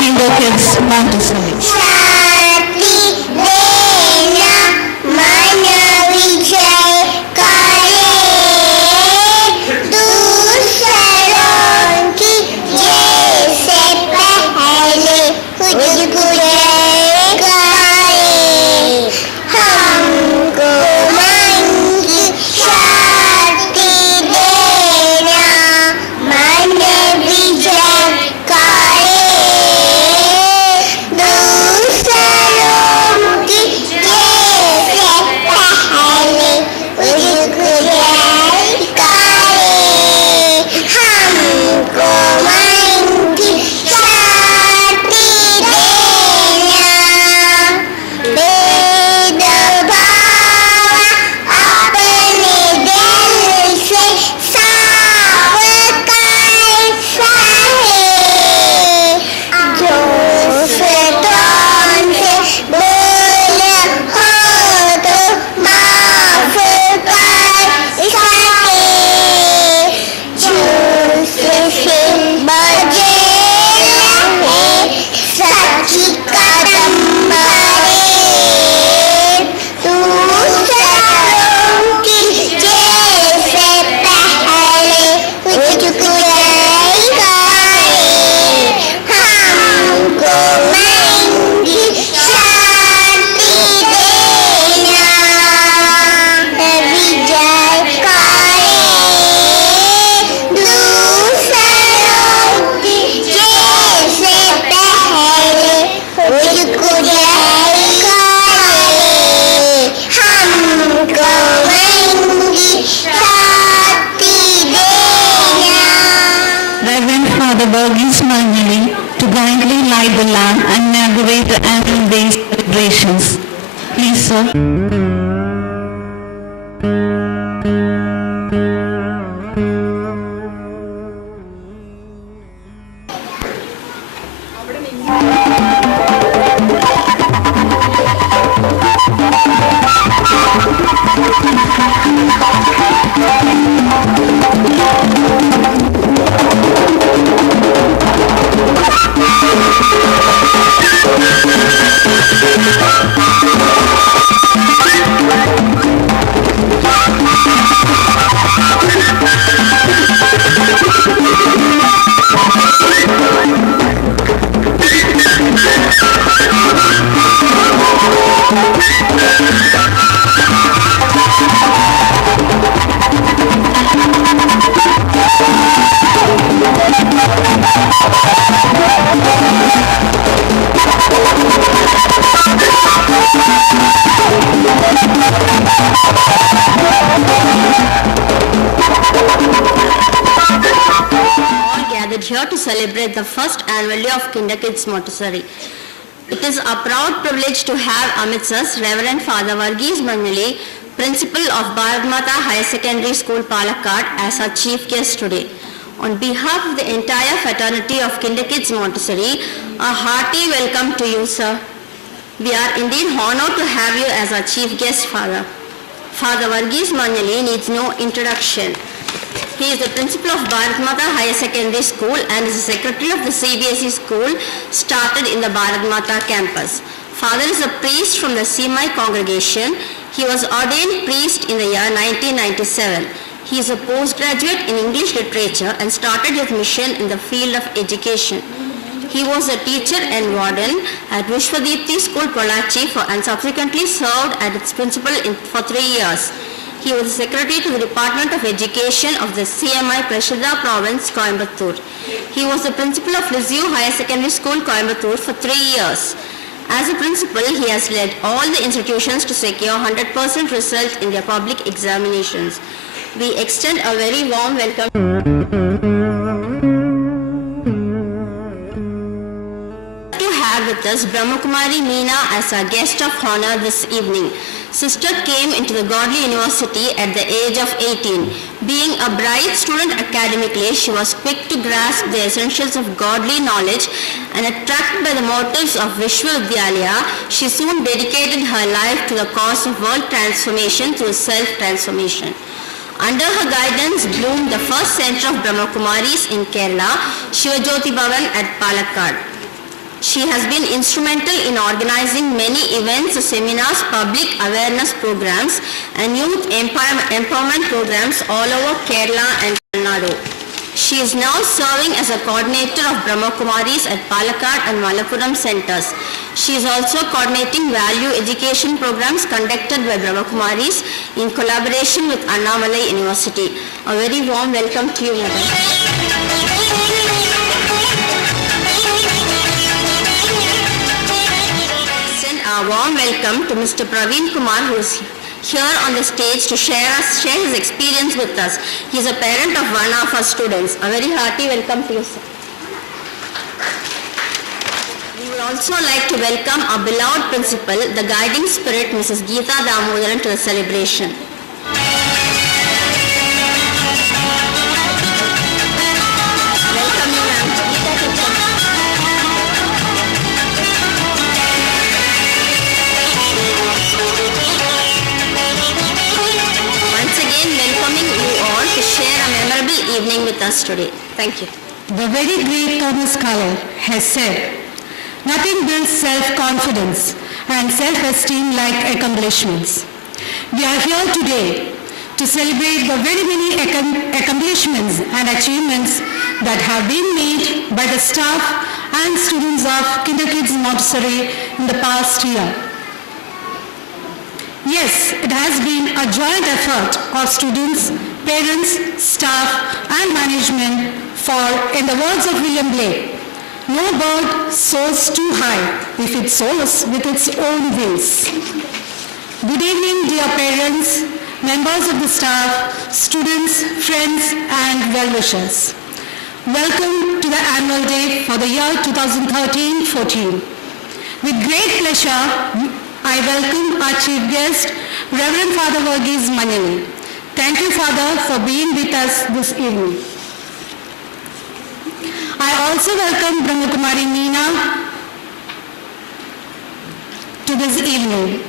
KinderKids Montessori. Varghese Manjali to blindly light the lamp and inaugurate the annual day celebrations. Please, sir. Here to celebrate the first annual day of KinderKids Montessori. It is a proud privilege to have amidst us Reverend Father Varghese Manjali, Principal of Bharat Mata Higher Secondary School, Palakkad, as our chief guest today. On behalf of the entire fraternity of KinderKids Montessori, a hearty welcome to you, sir. We are indeed honored to have you as our chief guest, Father. Father Varghese Manjali needs no introduction. He is the principal of Bharat Mata Higher Secondary School and is the secretary of the CBSE school started in the Bharat Mata campus. Father is a priest from the Simai congregation. He was ordained priest in the year 1997. He is a postgraduate in English literature and started his mission in the field of education. He was a teacher and warden at Vishwadipti School, Pollachi, and subsequently served as its principal for 3 years. He was secretary to the Department of Education of the CMI Prashida Province, Coimbatore. He was the principal of Lizio Higher Secondary School, Coimbatore for 3 years. As a principal, he has led all the institutions to secure 100% result in their public examinations. We extend a very warm welcome to have with us Brahmakumari Meena as our guest of honor this evening. Sister came into the Godly University at the age of 18. Being a bright student academically, she was quick to grasp the essentials of godly knowledge, and attracted by the motives of Vishwavidyalaya, she soon dedicated her life to the cause of world transformation through self-transformation. Under her guidance bloomed the first center of Brahmakumaris in Kerala, Shivajyoti Bhavan at Palakkad. She has been instrumental in organizing many events, seminars, public awareness programs, and youth empowerment programs all over Kerala and Tamil Nadu. She is now serving as a coordinator of Brahmakumaris at Palakkad and Malappuram centers. She is also coordinating value education programs conducted by Brahmakumaris in collaboration with Annamalai University. A very warm welcome to you, madam. A warm welcome to Mr. Praveen Kumar, who is here on the stage to share his experience with us. He is a parent of one of our students. A very hearty welcome to you, sir. We would also like to welcome our beloved principal, the guiding spirit, Mrs. Geeta Damodaran, to the celebration. Welcome you, ma'am. Welcoming you all to share a memorable evening with us today. Thank you. The very great Thomas Carlyle has said, "Nothing builds self-confidence and self-esteem like accomplishments." We are here today to celebrate the very many accomplishments and achievements that have been made by the staff and students of Kinderkids Montessori in the past year. Yes, it has been a joint effort of students, parents, staff, and management for, in the words of William Blake, no bird soars too high if it soars with its own wings. Good evening, dear parents, members of the staff, students, friends, and well-wishers. Welcome to the annual day for the year 2013-14. With great pleasure, I welcome our chief guest, Reverend Father Varghese Manili. Thank you, Father, for being with us this evening. I also welcome Brahmakumari Meena to this evening.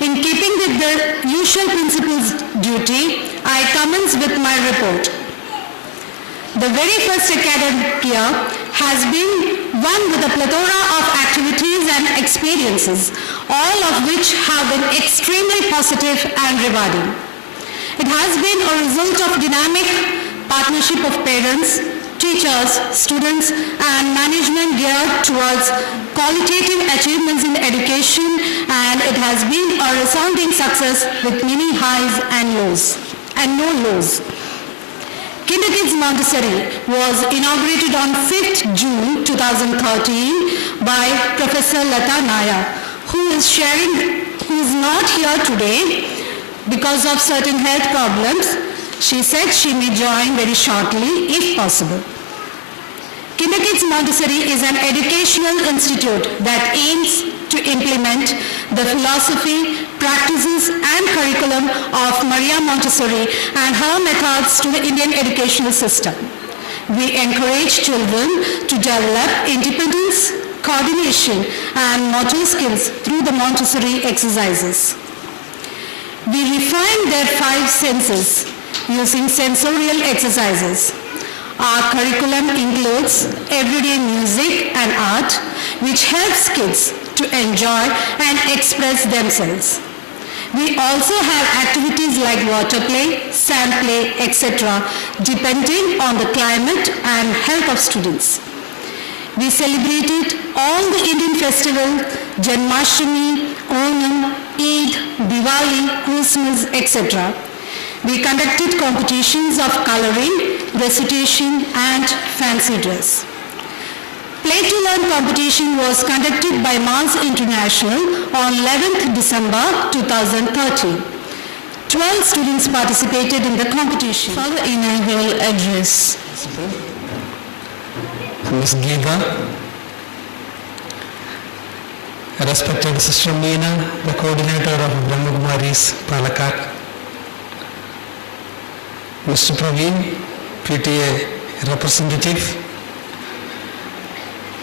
In keeping with the usual principal's duty, I commence with my report. The very first academic year has been one with a plethora of activities and experiences, all of which have been extremely positive and rewarding. It has been a result of dynamic partnership of parents, teachers, students, and management geared towards qualitative achievements in education, and it has been a resounding success with many highs and lows, and no lows. Kinderkids Montessori was inaugurated on 5th June 2013 by Professor Lata Nair, who is not here today because of certain health problems. She said she may join very shortly if possible. Kinderkids Montessori is an educational institute that aims to implement the philosophy, practices, and curriculum of Maria Montessori and her methods to the Indian educational system. We encourage children to develop independence, coordination, and motor skills through the Montessori exercises. We refine their 5 senses using sensorial exercises. Our curriculum includes everyday music and art, which helps kids to enjoy and express themselves. We also have activities like water play, sand play, etc., depending on the climate and health of students. we celebrated all the Indian festivals, Janmashtami, Onam, Eid, Diwali, Christmas, etc. We conducted competitions of coloring, recitation, and fancy dress. Play to Learn competition was conducted by Mars International on 11th December 2013. 12 students participated in the competition. For the inaugural address. Ms. Geeta, respected Sister Meena, the coordinator of Brahmakumaris, Palakkad, Mr. Praveen, PTA representative,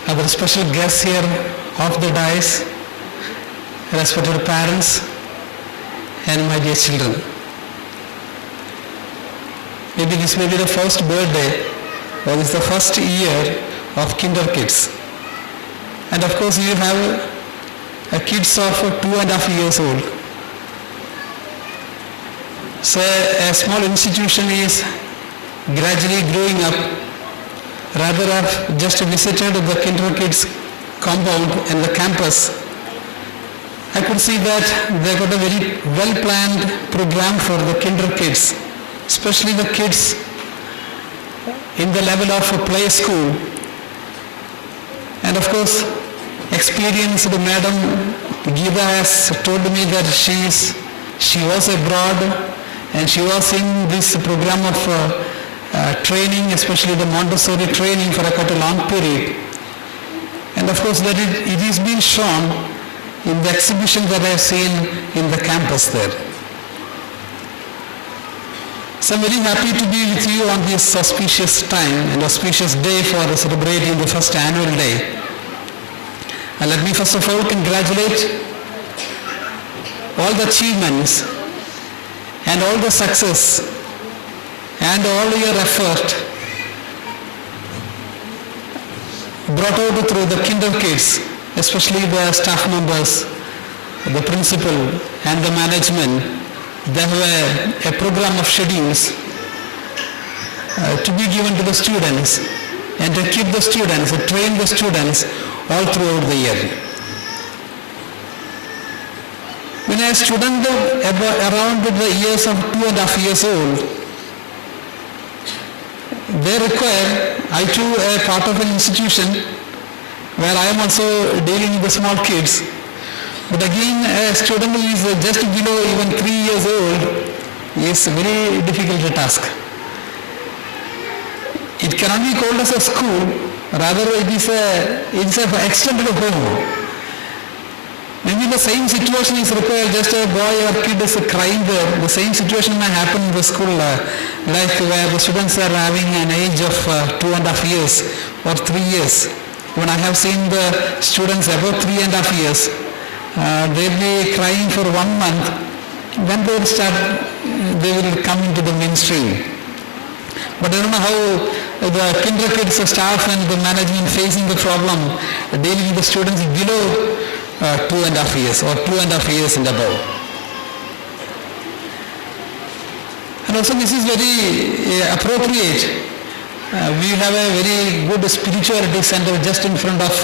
our special guests here of the dais, respected parents, and my dear children. Maybe this may be the first birthday or this is the first year of Kinder Kids. And of course you have kids of 2.5 years old. So a small institution is gradually growing up. Rather have just visited the Kinder Kids compound and the campus, I could see that they got a very well-planned program for the Kinder Kids, especially the kids in the level of a play school. And of course, experienced Madam Geeta has told me that she was abroad and she was in this program of training, especially the Montessori training for quite a long period. And of course that it is being shown in the exhibition that I have seen in the campus there. So I'm very happy to be with you on this auspicious time and auspicious day for celebrating the first annual day. And let me first of all congratulate all the achievements and all the success and all your effort brought out through the Kinder Kids, especially the staff members, the principal and the management. They have a program of schedules to be given to the students and to keep the students, to train the students all throughout the year. When a student around the years of 2.5 years old, they require, I too a part of an institution where I am also dealing with the small kids. But again, a student who is just below even 3 years old is a very difficult task. It cannot be called as a school, rather it is an extended home. Maybe the same situation is required, just a boy or kid is crying there. The same situation may happen in the school, like where the students are having an age of 2.5 years or 3 years. When I have seen the students above 3.5 years, they'll be crying for 1 month. When they will start, they will come into the mainstream. But I don't know how the Kinder Kids staff and the management facing the problem, dealing with the students below 2.5 years or 2.5 years and above. And also this is very appropriate. We have a very good spirituality center just in front of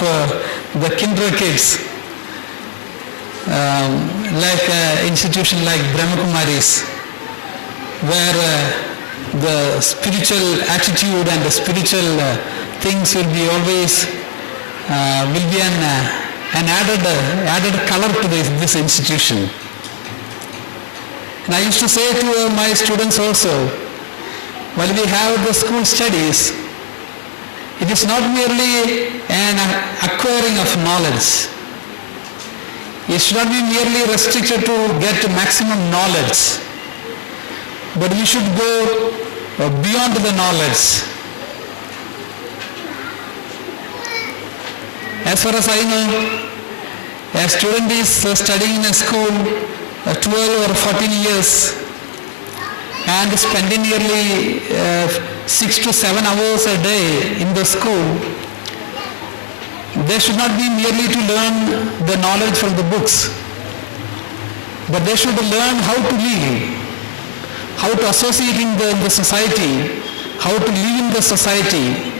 the Kinder Kids. Like an institution like Brahmakumaris, where the spiritual attitude and the spiritual things will be always will be an added color to this institution. And I used to say to my students also, while we have the school studies, it is not merely an acquiring of knowledge. It should not be merely restricted to get maximum knowledge, but we should go beyond the knowledge. As far as I know, a student is studying in a school 12 or 14 years and spending nearly 6 to 7 hours a day in the school. They should not be merely to learn the knowledge from the books, but they should learn how to live, how to associate in the society, how to live in the society,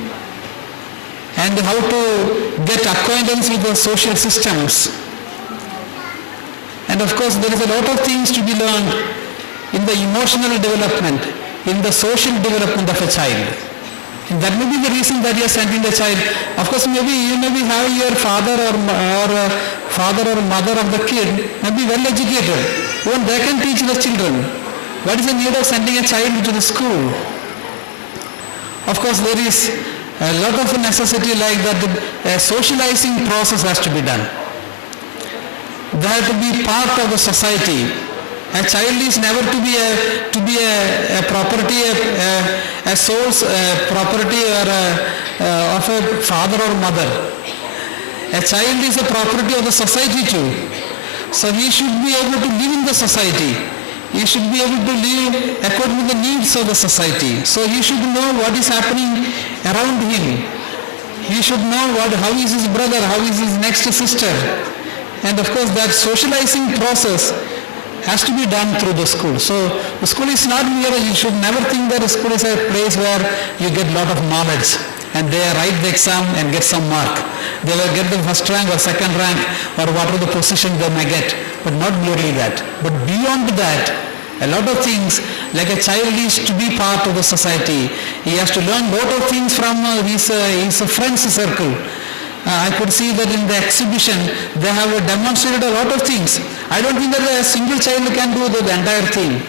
and how to get acquaintance with the social systems. And of course, there is a lot of things to be learned in the emotional development, in the social development of a child. And that may be the reason that you are sending the child. Of course, maybe you have your father or mother of the kid may be well educated. Even they can teach the children. What is the need of sending a child to the school? Of course, there is a lot of necessity like that. A socializing process has to be done. They have to be part of the society. A child is never to be a property, a source property or of a father or mother. A child is a property of the society too. So he should be able to live in the society. He should be able to live according to the needs of the society. So he should know what is happening around him. He should know how is his brother, how is his next sister. And of course that socializing process has to be done through the school. So the school is not mere, you should never think that the school is a place where you get a lot of knowledge and they write the exam and get some mark. They will get the first rank or second rank or whatever the position they may get, but not merely that. But beyond that, a lot of things, like a child is to be part of the society. He has to learn a lot of things from his friends circle. I could see that in the exhibition, they have demonstrated a lot of things. I don't think that a single child can do the entire thing.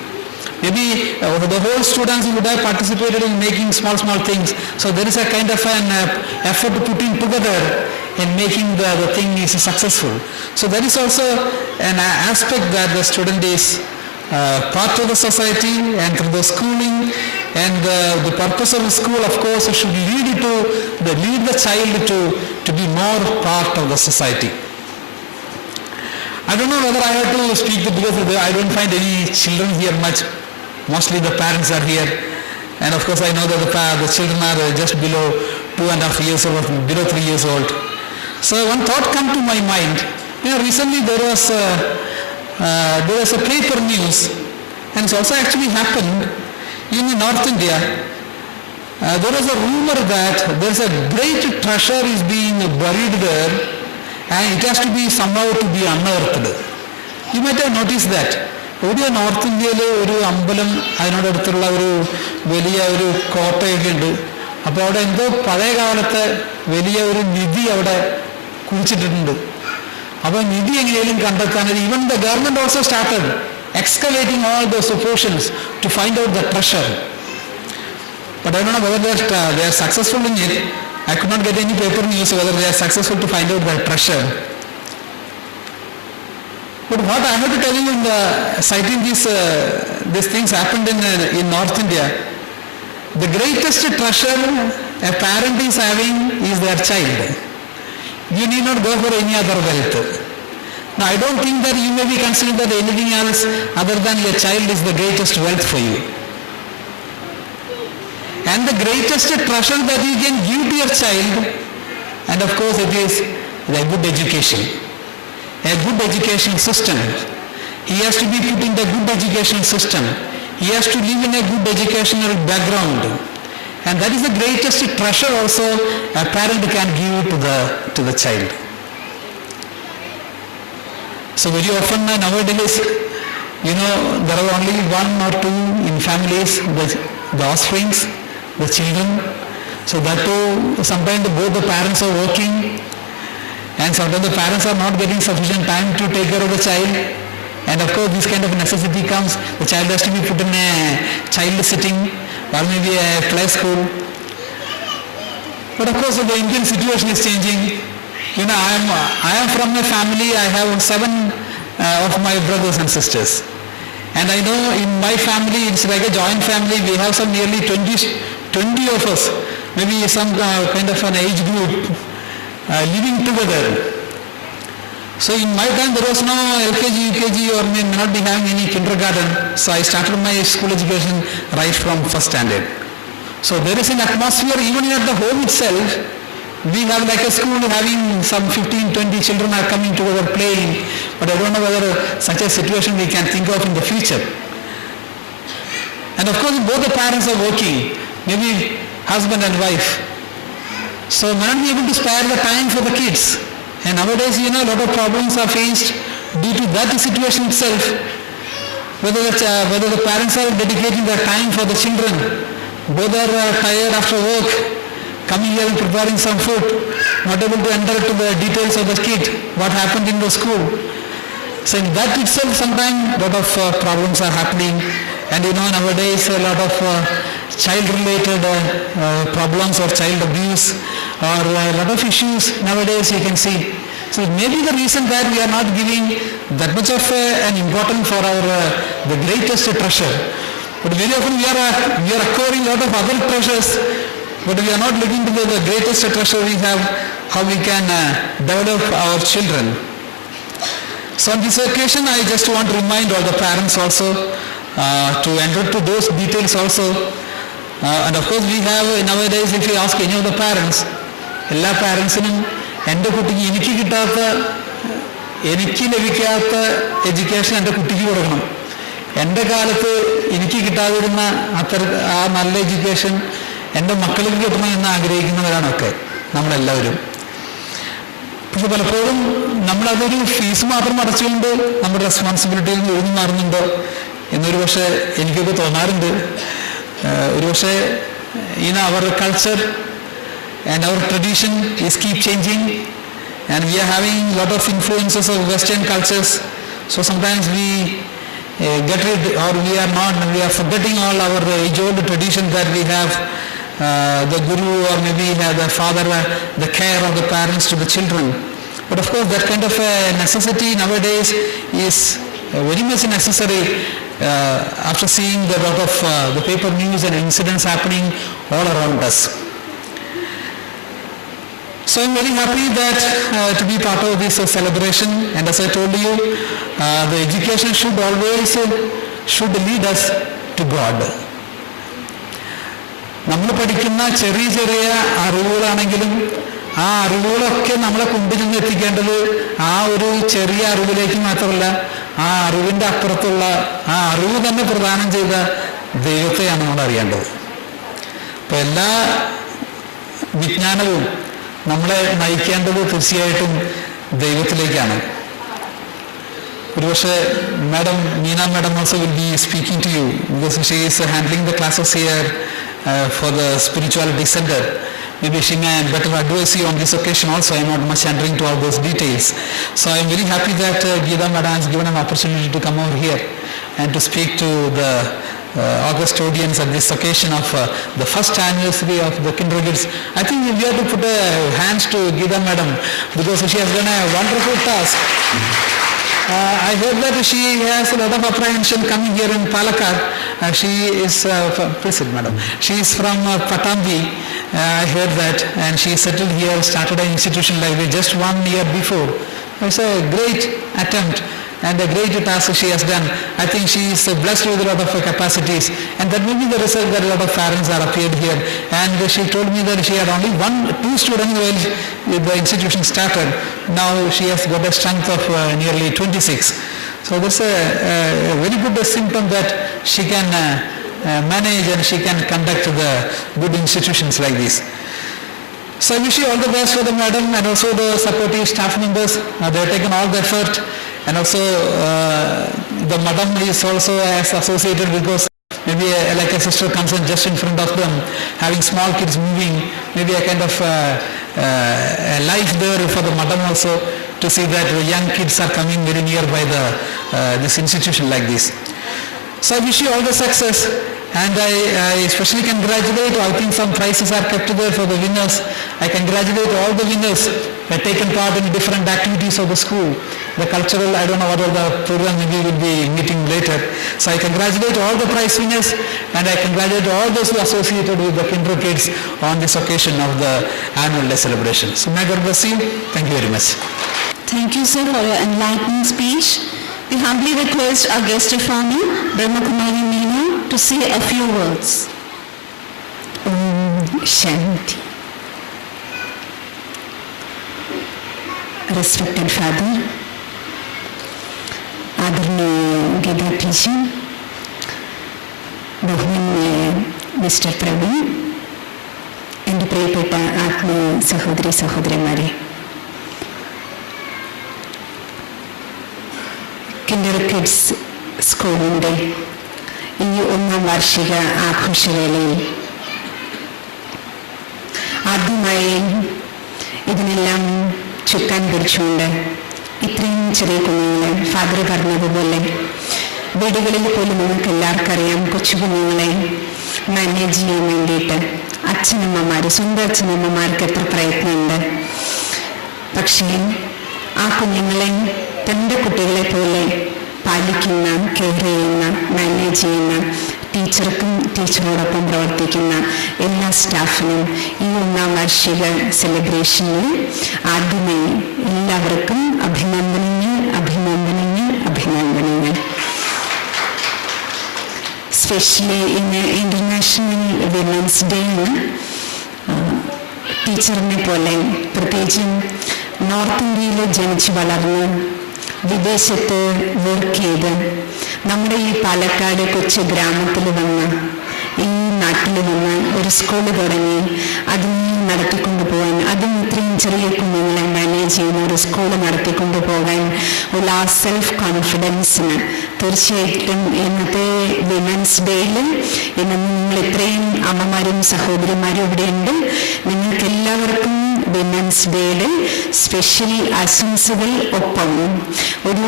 Maybe the whole students would have participated in making small things. So there is a kind of an effort putting together and making the thing is successful. So there is also an aspect that the student is part of the society and through the schooling, and the purpose of the school, of course, should lead the child to be more part of the society. I don't know whether I have to speak because I don't find any children here much. Mostly the parents are here, and of course I know that the children are just below 2.5 years old, below 3 years old. So one thought come to my mind. Recently there was a paper news, and it's also actually happened in North India. There is a rumor that there is a great treasure is being buried there, and it has to be somehow to be unearthed. You might have noticed that. ഒരു നോർത്ത് ഇന്ത്യയിൽ ഒരു അമ്പലം അതിനോടടുത്തുള്ള ഒരു വലിയ ഒരു കോട്ടയൊക്കെ ഉണ്ട്. അപ്പോൾ അവിടെ എന്തോ പഴയ കാലത്തെ വലിയ ഒരു നിധി അവിടെ കുഴിച്ചിട്ടുണ്ട്. അപ്പോൾ നിധി എങ്ങനെയും കണ്ടെത്താൻ even the government also started excavating all those portions to find out the treasure. But I don't know whether they are successful in it. I could not get any paper news whether they are successful to find out the treasure. But what I have to tell you in citing these things happened in North India, the greatest treasure a parent is having is their child. You need not go for any other wealth. Now I don't think that you may be considering that anything else other than your child is the greatest wealth for you. And the greatest treasure that you can give to your child, and of course it is a good education. A good education system. He has to be put in the good education system. He has to live in a good educational background. And that is the greatest treasure also a parent can give to the child. So very often nowadays, there are only one or two in families, the offsprings, the children. So that too, sometimes both the parents are working, and sometimes the parents are not getting sufficient time to take care of the child. And of course, this kind of necessity comes. The child has to be put in a child sitting or maybe a play school. But of course, the Indian situation is changing. I am from a family, I have 7 of my brothers and sisters. And I know in my family, it's like a joint family. We have some nearly 20 of us, maybe some kind of an age group living together. So in my time, there was no LKG, UKG, or may not be having any kindergarten. So I started my school education right from first standard. So there is an atmosphere, even at the home itself. We have like a school having some 15-20 children are coming together playing, but I don't know whether such a situation we can think of in the future. And of course both the parents are working, maybe husband and wife. So may not be able to spare the time for the kids. And nowadays, a lot of problems are faced due to that situation itself. Whether the parents are dedicating their time for the children, both are tired after work, coming here and preparing some food, not able to enter into the details of the kid, what happened in the school. So in that itself, sometimes a lot of problems are happening. And nowadays a lot of child-related problems or child abuse or a lot of issues nowadays you can see. So maybe the reason that we are not giving that much of an importance for our the greatest treasure. But very often we are acquiring a lot of other treasures, but we are not looking to the greatest treasure we have, how we can develop our children. So on this occasion, I just want to remind all the parents also to enter to those details also. And of course we have nowadays, if you ask any of the parents, എല്ലാ പാരൻസിനും എൻ്റെ കുട്ടിക്ക് എനിക്ക് ലഭിക്കാത്ത എഡ്യൂക്കേഷൻ എൻ്റെ കുട്ടിക്ക് കൊടുക്കണം, എൻ്റെ കാലത്ത് എനിക്ക് കിട്ടാതിരുന്ന ആ നല്ല എഡ്യൂക്കേഷൻ എൻ്റെ മക്കൾക്ക് കിട്ടണം എന്ന് ആഗ്രഹിക്കുന്നവരാണൊക്കെ നമ്മളെല്ലാവരും. പക്ഷെ പലപ്പോഴും നമ്മളതൊരു ഫീസ് മാത്രം അടച്ചുകൊണ്ട് നമ്മുടെ റെസ്പോൺസിബിലിറ്റിയിൽ നിന്ന് ഒഴിഞ്ഞു മാറുന്നുണ്ടോ എന്നൊരു പക്ഷേ എനിക്കൊക്കെ തോന്നാറുണ്ട്. ഒരു പക്ഷേ our culture and our tradition is keep changing, and we are having a lot of influences of Western cultures. So sometimes we get rid, or we are forgetting all our age-old traditions that we have, the guru or maybe the father, the care of the parents to the children. But of course that kind of necessity nowadays is very much necessary after seeing the lot of the paper news and incidents happening all around us. So I'm very happy that to be part of this celebration, and as I told you, the education should always lead us to God. നമ്മൾ പഠിക്കുന്ന ചെറിയ ചെറിയ അറിവുകളാണെങ്കിലും ആ അറിവുകളൊക്കെ നമ്മളെ കൊണ്ടുചെന്ന് എത്തിക്കേണ്ടത് ആ ഒരു ചെറിയ അറിവിലേക്ക് മാത്രമല്ല, ആ അറിവിൻ്റെ അപ്പുറത്തുള്ള ആ അറിവ് തന്നെ പ്രദാനം ചെയ്ത ദൈവത്തെയാണ് നമ്മൾ അറിയേണ്ടത്. അപ്പോൾ എല്ലാ വിജ്ഞാനവും നമ്മളെ നയിക്കേണ്ടത് തീർച്ചയായിട്ടും ദൈവത്തിലേക്കാണ്. ഒരുപക്ഷെ madam Meena madam also will be speaking to you because she is handling the classes here for the spirituality center. Maybe she may better advise you on this occasion also. I am not much entering to all those details. So I am very happy that Geeta Madam has given an opportunity to come over here and to speak to the august audience at this occasion of the first anniversary of the Kinderkids. I think we have to put hands to Geeta Madam because she has done a wonderful task. I heard that she has a lot of apprehension coming here in Palakkad. She is, please sit, madam. She is from Patambi. I heard that, and she settled here, started an institution like this just 1 year before. It's a great attempt and a great task she has done. I think she is blessed with a lot of capacities, and that may be the result that a lot of parents are appeared here. And she told me that she had only 2 students when the institution started. Now she has got a strength of nearly 26. So that's a very good symptom that she can manage and she can conduct the good institutions like this. So I wish you all the best for the madam and also the supportive staff members. They have taken all the effort, and also the madam is also as associated because maybe like a sister comes in just in front of them, having small kids moving, maybe a kind of a life there for the madam also to see that the young kids are coming very near by this institution like this. So I wish you all the success, and I especially congratulate, I think some prizes are kept there for the winners. I congratulate all the winners who have taken part in different activities of the school. The cultural, I don't know what all the program maybe will be meeting later. So I congratulate all the prize winners, and I congratulate all those who are associated with the Kinderkids on this occasion of the annual day celebration. So may God bless you. Thank you very much. Thank you, sir, for your enlightening speech. We humbly request our guest of honor, Brahma Kumari Meena, to say a few words. Shanti. Respected Father, Adharaniya Geeta teacher, ബഹുമാന്യ മിസ്റ്റർ പ്രവീൺ, എൻ്റെ പ്രിയപ്പെട്ട ആത്മീയ സഹോദരി സഹോദരന്മാരെ, Kinder kids സ്കൂളിൻ്റെ ഈ 1ാം വാർഷിക ആഘോഷവേളയിൽ ആദ്യമായി ഇതിനെല്ലാം ചുക്കാൻ പിടിച്ചുകൊണ്ട് ഇത്രയും ചെറിയ കുഞ്ഞുങ്ങളെ, ഫാദർ പറഞ്ഞതുപോലെ വീടുകളിൽ പോലും നിങ്ങൾക്ക് എല്ലാവർക്കും അറിയാം, കൊച്ചു കുഞ്ഞുങ്ങളെ മാനേജ് ചെയ്യാൻ വേണ്ടിയിട്ട് അച്ഛനമ്മമാർ, സ്വന്തം അച്ഛനമ്മമാർക്ക് എത്ര പ്രയത്നമുണ്ട്. പക്ഷേ ആ കുഞ്ഞുങ്ങളെ തൻ്റെ കുട്ടികളെ പോലെ പാലിക്കുന്ന, കെയർ ചെയ്യുന്ന, മാനേജ് ചെയ്യുന്ന ടീച്ചർക്കും ടീച്ചറോടൊപ്പം പ്രവർത്തിക്കുന്ന എല്ലാ സ്റ്റാഫിനും ഈ 1ാം വാർഷിക സെലിബ്രേഷനിൽ ആദ്യമായി എല്ലാവർക്കും അഭിനന്ദനങ്ങൾ, അഭിനന്ദനങ്ങൾ, അഭിനന്ദനങ്ങൾ. സ്പെഷ്യലി ഇന്ന് ഇന്റർനാഷണൽ വിമൻസ് ഡേയിൽ ടീച്ചറിനെ പോലെ, പ്രത്യേകിച്ചും നോർത്ത് ഇന്ത്യയിൽ ജനിച്ചു വളർന്ന് വിദേശത്ത് വർക്ക് ചെയ്ത് നമ്മുടെ ഈ പാലക്കാട് കൊച്ചു ഗ്രാമത്തിൽ വന്ന് ഈ നാട്ടിൽ വന്ന് ഒരു സ്കൂൾ തുടങ്ങി അതിനെ നടത്തിക്കൊണ്ടു പോകാൻ, അതും ഇത്രയും ചെറിയ കുഞ്ഞുങ്ങളെ മാനേജ് ചെയ്യുന്ന ഒരു സ്കൂൾ നടത്തിക്കൊണ്ടു പോകാൻ ഉള്ള ആ സെൽഫ് കോൺഫിഡൻസിന് തീർച്ചയായിട്ടും ഇന്നത്തെ വിമൻസ് ഡേയിൽ ഇന്ന് നിങ്ങൾ ഇത്രയും അമ്മമാരും സഹോദരിമാരും ഇവിടെയുണ്ട്. നിങ്ങൾക്ക് എല്ലാവർക്കും വിമൻസ് ഡേയുടെ സ്പെഷ്യൽ ആശംസകൾ. ഒപ്പം ഒരു